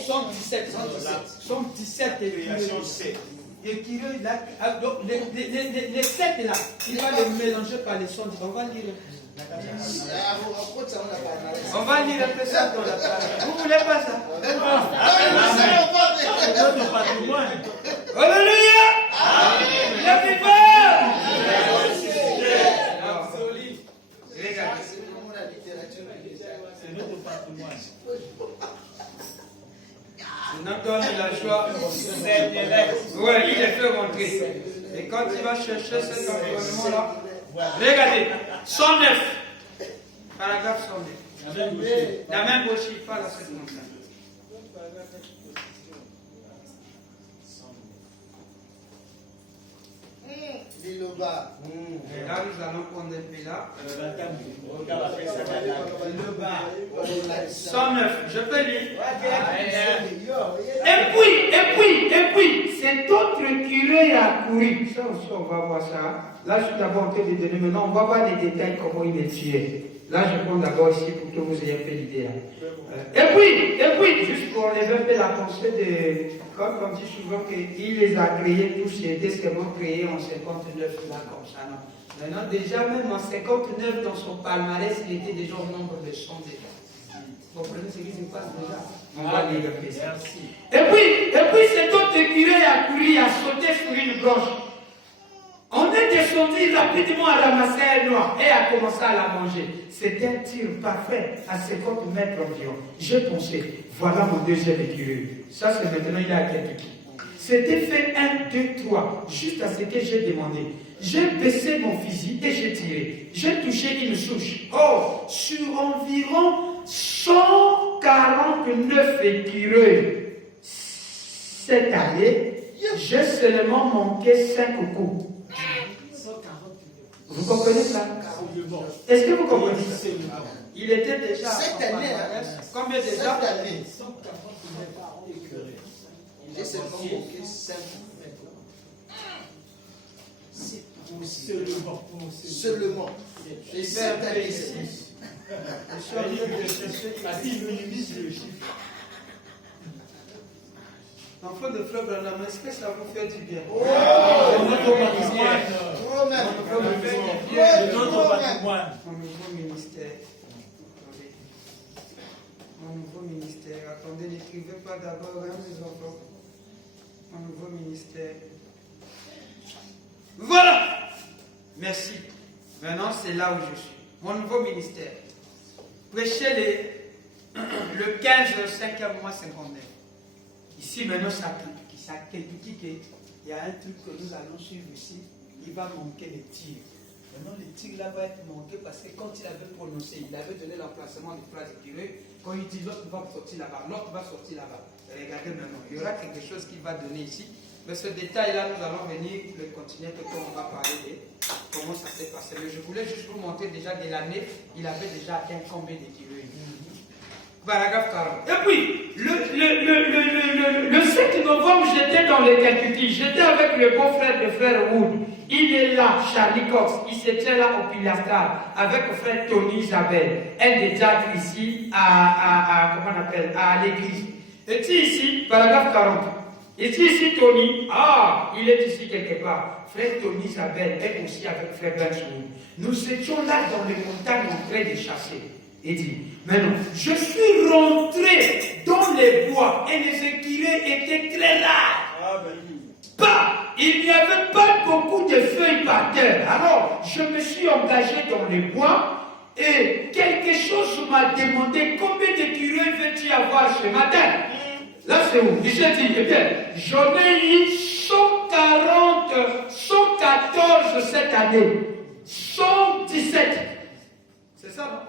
117 écureuils. Écureuil là, donc les 7 là, il va les mélanger par les sons. On va lire. On va lire un peu ça dans la page. Vous voulez pas ça? notre patrimoine. Alléluia. Le vivant. Regardez. C'est notre patrimoine. Nathan, il a joie. Ouais, il les fait rentrer. Et quand il va chercher cet environnement-là, regardez, 109. Paragraphe 109. La même gauche, il parle à cette montagne. Et là, nous allons prendre un peu là. 109, je peux lire. Et puis, cet autre curé a couru. Ça aussi, on va voir ça. Là, je suis d'abord en train de donner. Maintenant, on va voir les détails, comment il est tué. Là, je prends d'abord ici pour que vous ayez un peu l'idée. Et puis, juste pour enlever un peu la pensée de. Comme on dit souvent qu'il les a créés tous, il était seulement créé en 59, là, comme ça, non. Maintenant, déjà, même en 59, dans son palmarès, il était déjà au nombre de 100 déjà. Vous comprenez ce qui se passe déjà? On va lire le ça. Et puis, cet autre curé a couru, a sauté sur une branche. On est descendu rapidement à ramasser un noix et a commencé à la manger. C'était un tir parfait à 50 mètres environ. J'ai pensé, voilà mon deuxième écureuil. Ça, c'est maintenant, il est à Kentucky. C'était fait 1, 2, 3, juste à ce que j'ai demandé. J'ai baissé mon fusil et j'ai tiré. J'ai touché une souche. Oh, sur environ 149 écureuils. Cette année, j'ai seulement manqué 5 coups. Vous comprenez ça? Est-ce que vous comprenez ça? Il était déjà. Cette année, combien déjà? Cette année, j'ai seulement manqué 5. Seulement. Et cette année, Il minimise le chiffre. Enfant de frère Branham, est-ce que ça vous fait du bien? C'est notre patrimoine. C'est notre patrimoine. Mon nouveau ministère. Mon nouveau ministère. Attendez, n'écrivez pas d'abord, hein, mes enfants. Mon nouveau ministère. Voilà! Merci. Maintenant, c'est là où je suis. Mon nouveau ministère. Prêchez le 15, 5e mois 59. Ici, maintenant, ça critique. Il y a un truc que nous allons suivre ici. Il va manquer les tirs. Maintenant, les tirs là va être manqué parce que quand il avait prononcé, il avait donné l'emplacement des phrases écrites. Quand il dit l'autre va sortir là-bas, l'autre va sortir là-bas. Regardez maintenant, il y aura quelque chose qu'il va donner ici. Mais ce détail-là, nous allons venir le continuer quand on va parler de comment ça s'est passé. Mais je voulais juste vous montrer déjà de l'année, il avait déjà atteint combien de kilos. Paragraphe 40. Et puis, le 7 novembre, j'étais dans le Kentucky. J'étais avec le beau-frère de frère Wood. Il est là, Charlie Cox. Il se tient là au Pilastar avec le frère Tony Isabelle. Un des diacres ici comment on appelle, à l'église. Et ici, paragraphe 40. Et ici, Tony, il est ici quelque part. Frère Tony Isabelle est aussi avec frère Benjamin. Nous étions là dans les montagnes en train de chasser. Il dit, maintenant, je suis rentré dans les bois et les écureuils étaient très rares. Il n'y avait pas beaucoup de feuilles par terre. Alors, je me suis engagé dans les bois et quelque chose m'a demandé combien d'écureuils veux-tu avoir ce matin? Là, c'est où? J'ai dit, eh bien, j'en ai eu 114 cette année. 117. C'est ça, non?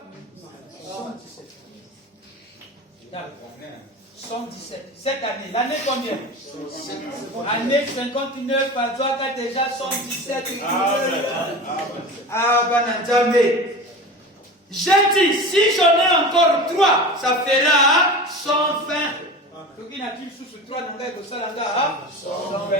117. Cette année. L'année combien? Année 59, par toi, tu as déjà 117. Bananjamé. J'ai dit, si j'en ai encore 3, ça fera 120. Donc, il y a qui sous 3 nanga et ça nanga 120.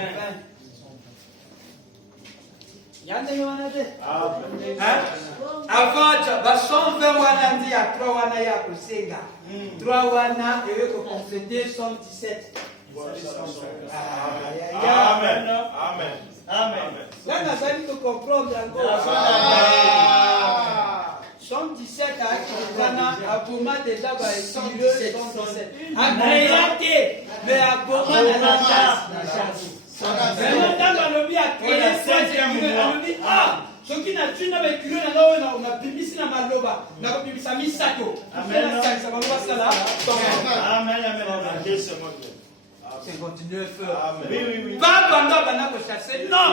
Avant, 120 wana ndi ya 3 wana ya kusenga. 3 wana ewe compléter 117. Amen. Amen. Amen. Là, nous allons comprendre encore. 117 à Ghana, à Boma déjà, 117. À Gréate, mais à Boma, Maintenant, dans le lobby a créé 5e mois. On dit, ah, ce qui n'a tué avec lui, on a publié dans ma loba. On a publié ça, Misato. Amen. Ça va voir ça là. Amen, amen, amen. 59. Oui. Pas pendant qu'on a chassé, non.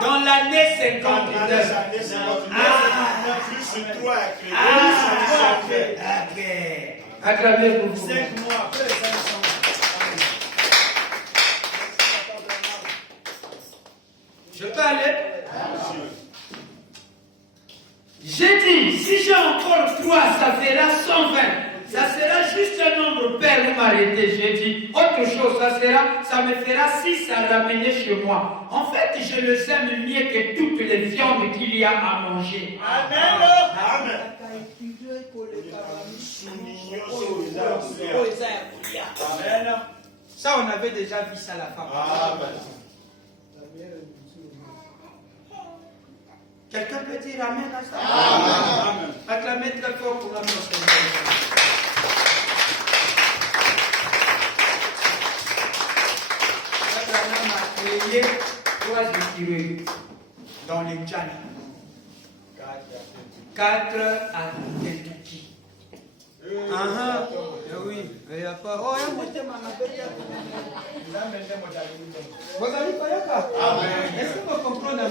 Dans l'année 59. Plus 3 créé. Acclamez pour vous. 5 mois après les 500. Je peux aller? J'ai dit, si j'ai encore 3, ça fera 120. Ça sera juste un nombre pair, vous m'arrêtez. J'ai dit, autre chose, ça me fera 6 à ramener chez moi. En fait, je le sais mieux que toutes les viandes qu'il y a à manger. Amen. Amen. Ça, on avait déjà vu ça la femme. Amen. Quelqu'un peut dire Amen à ça? Amen. Acclamez très fort pour l'amour de Seigneur. Abraham a créé 3 écureuils dans les Tchad. 4 à Kentucky. Oui, il n'y a pas. Oh, il y a un thème à ma belle. Vous allez pas y aller. Est-ce que vous comprenez?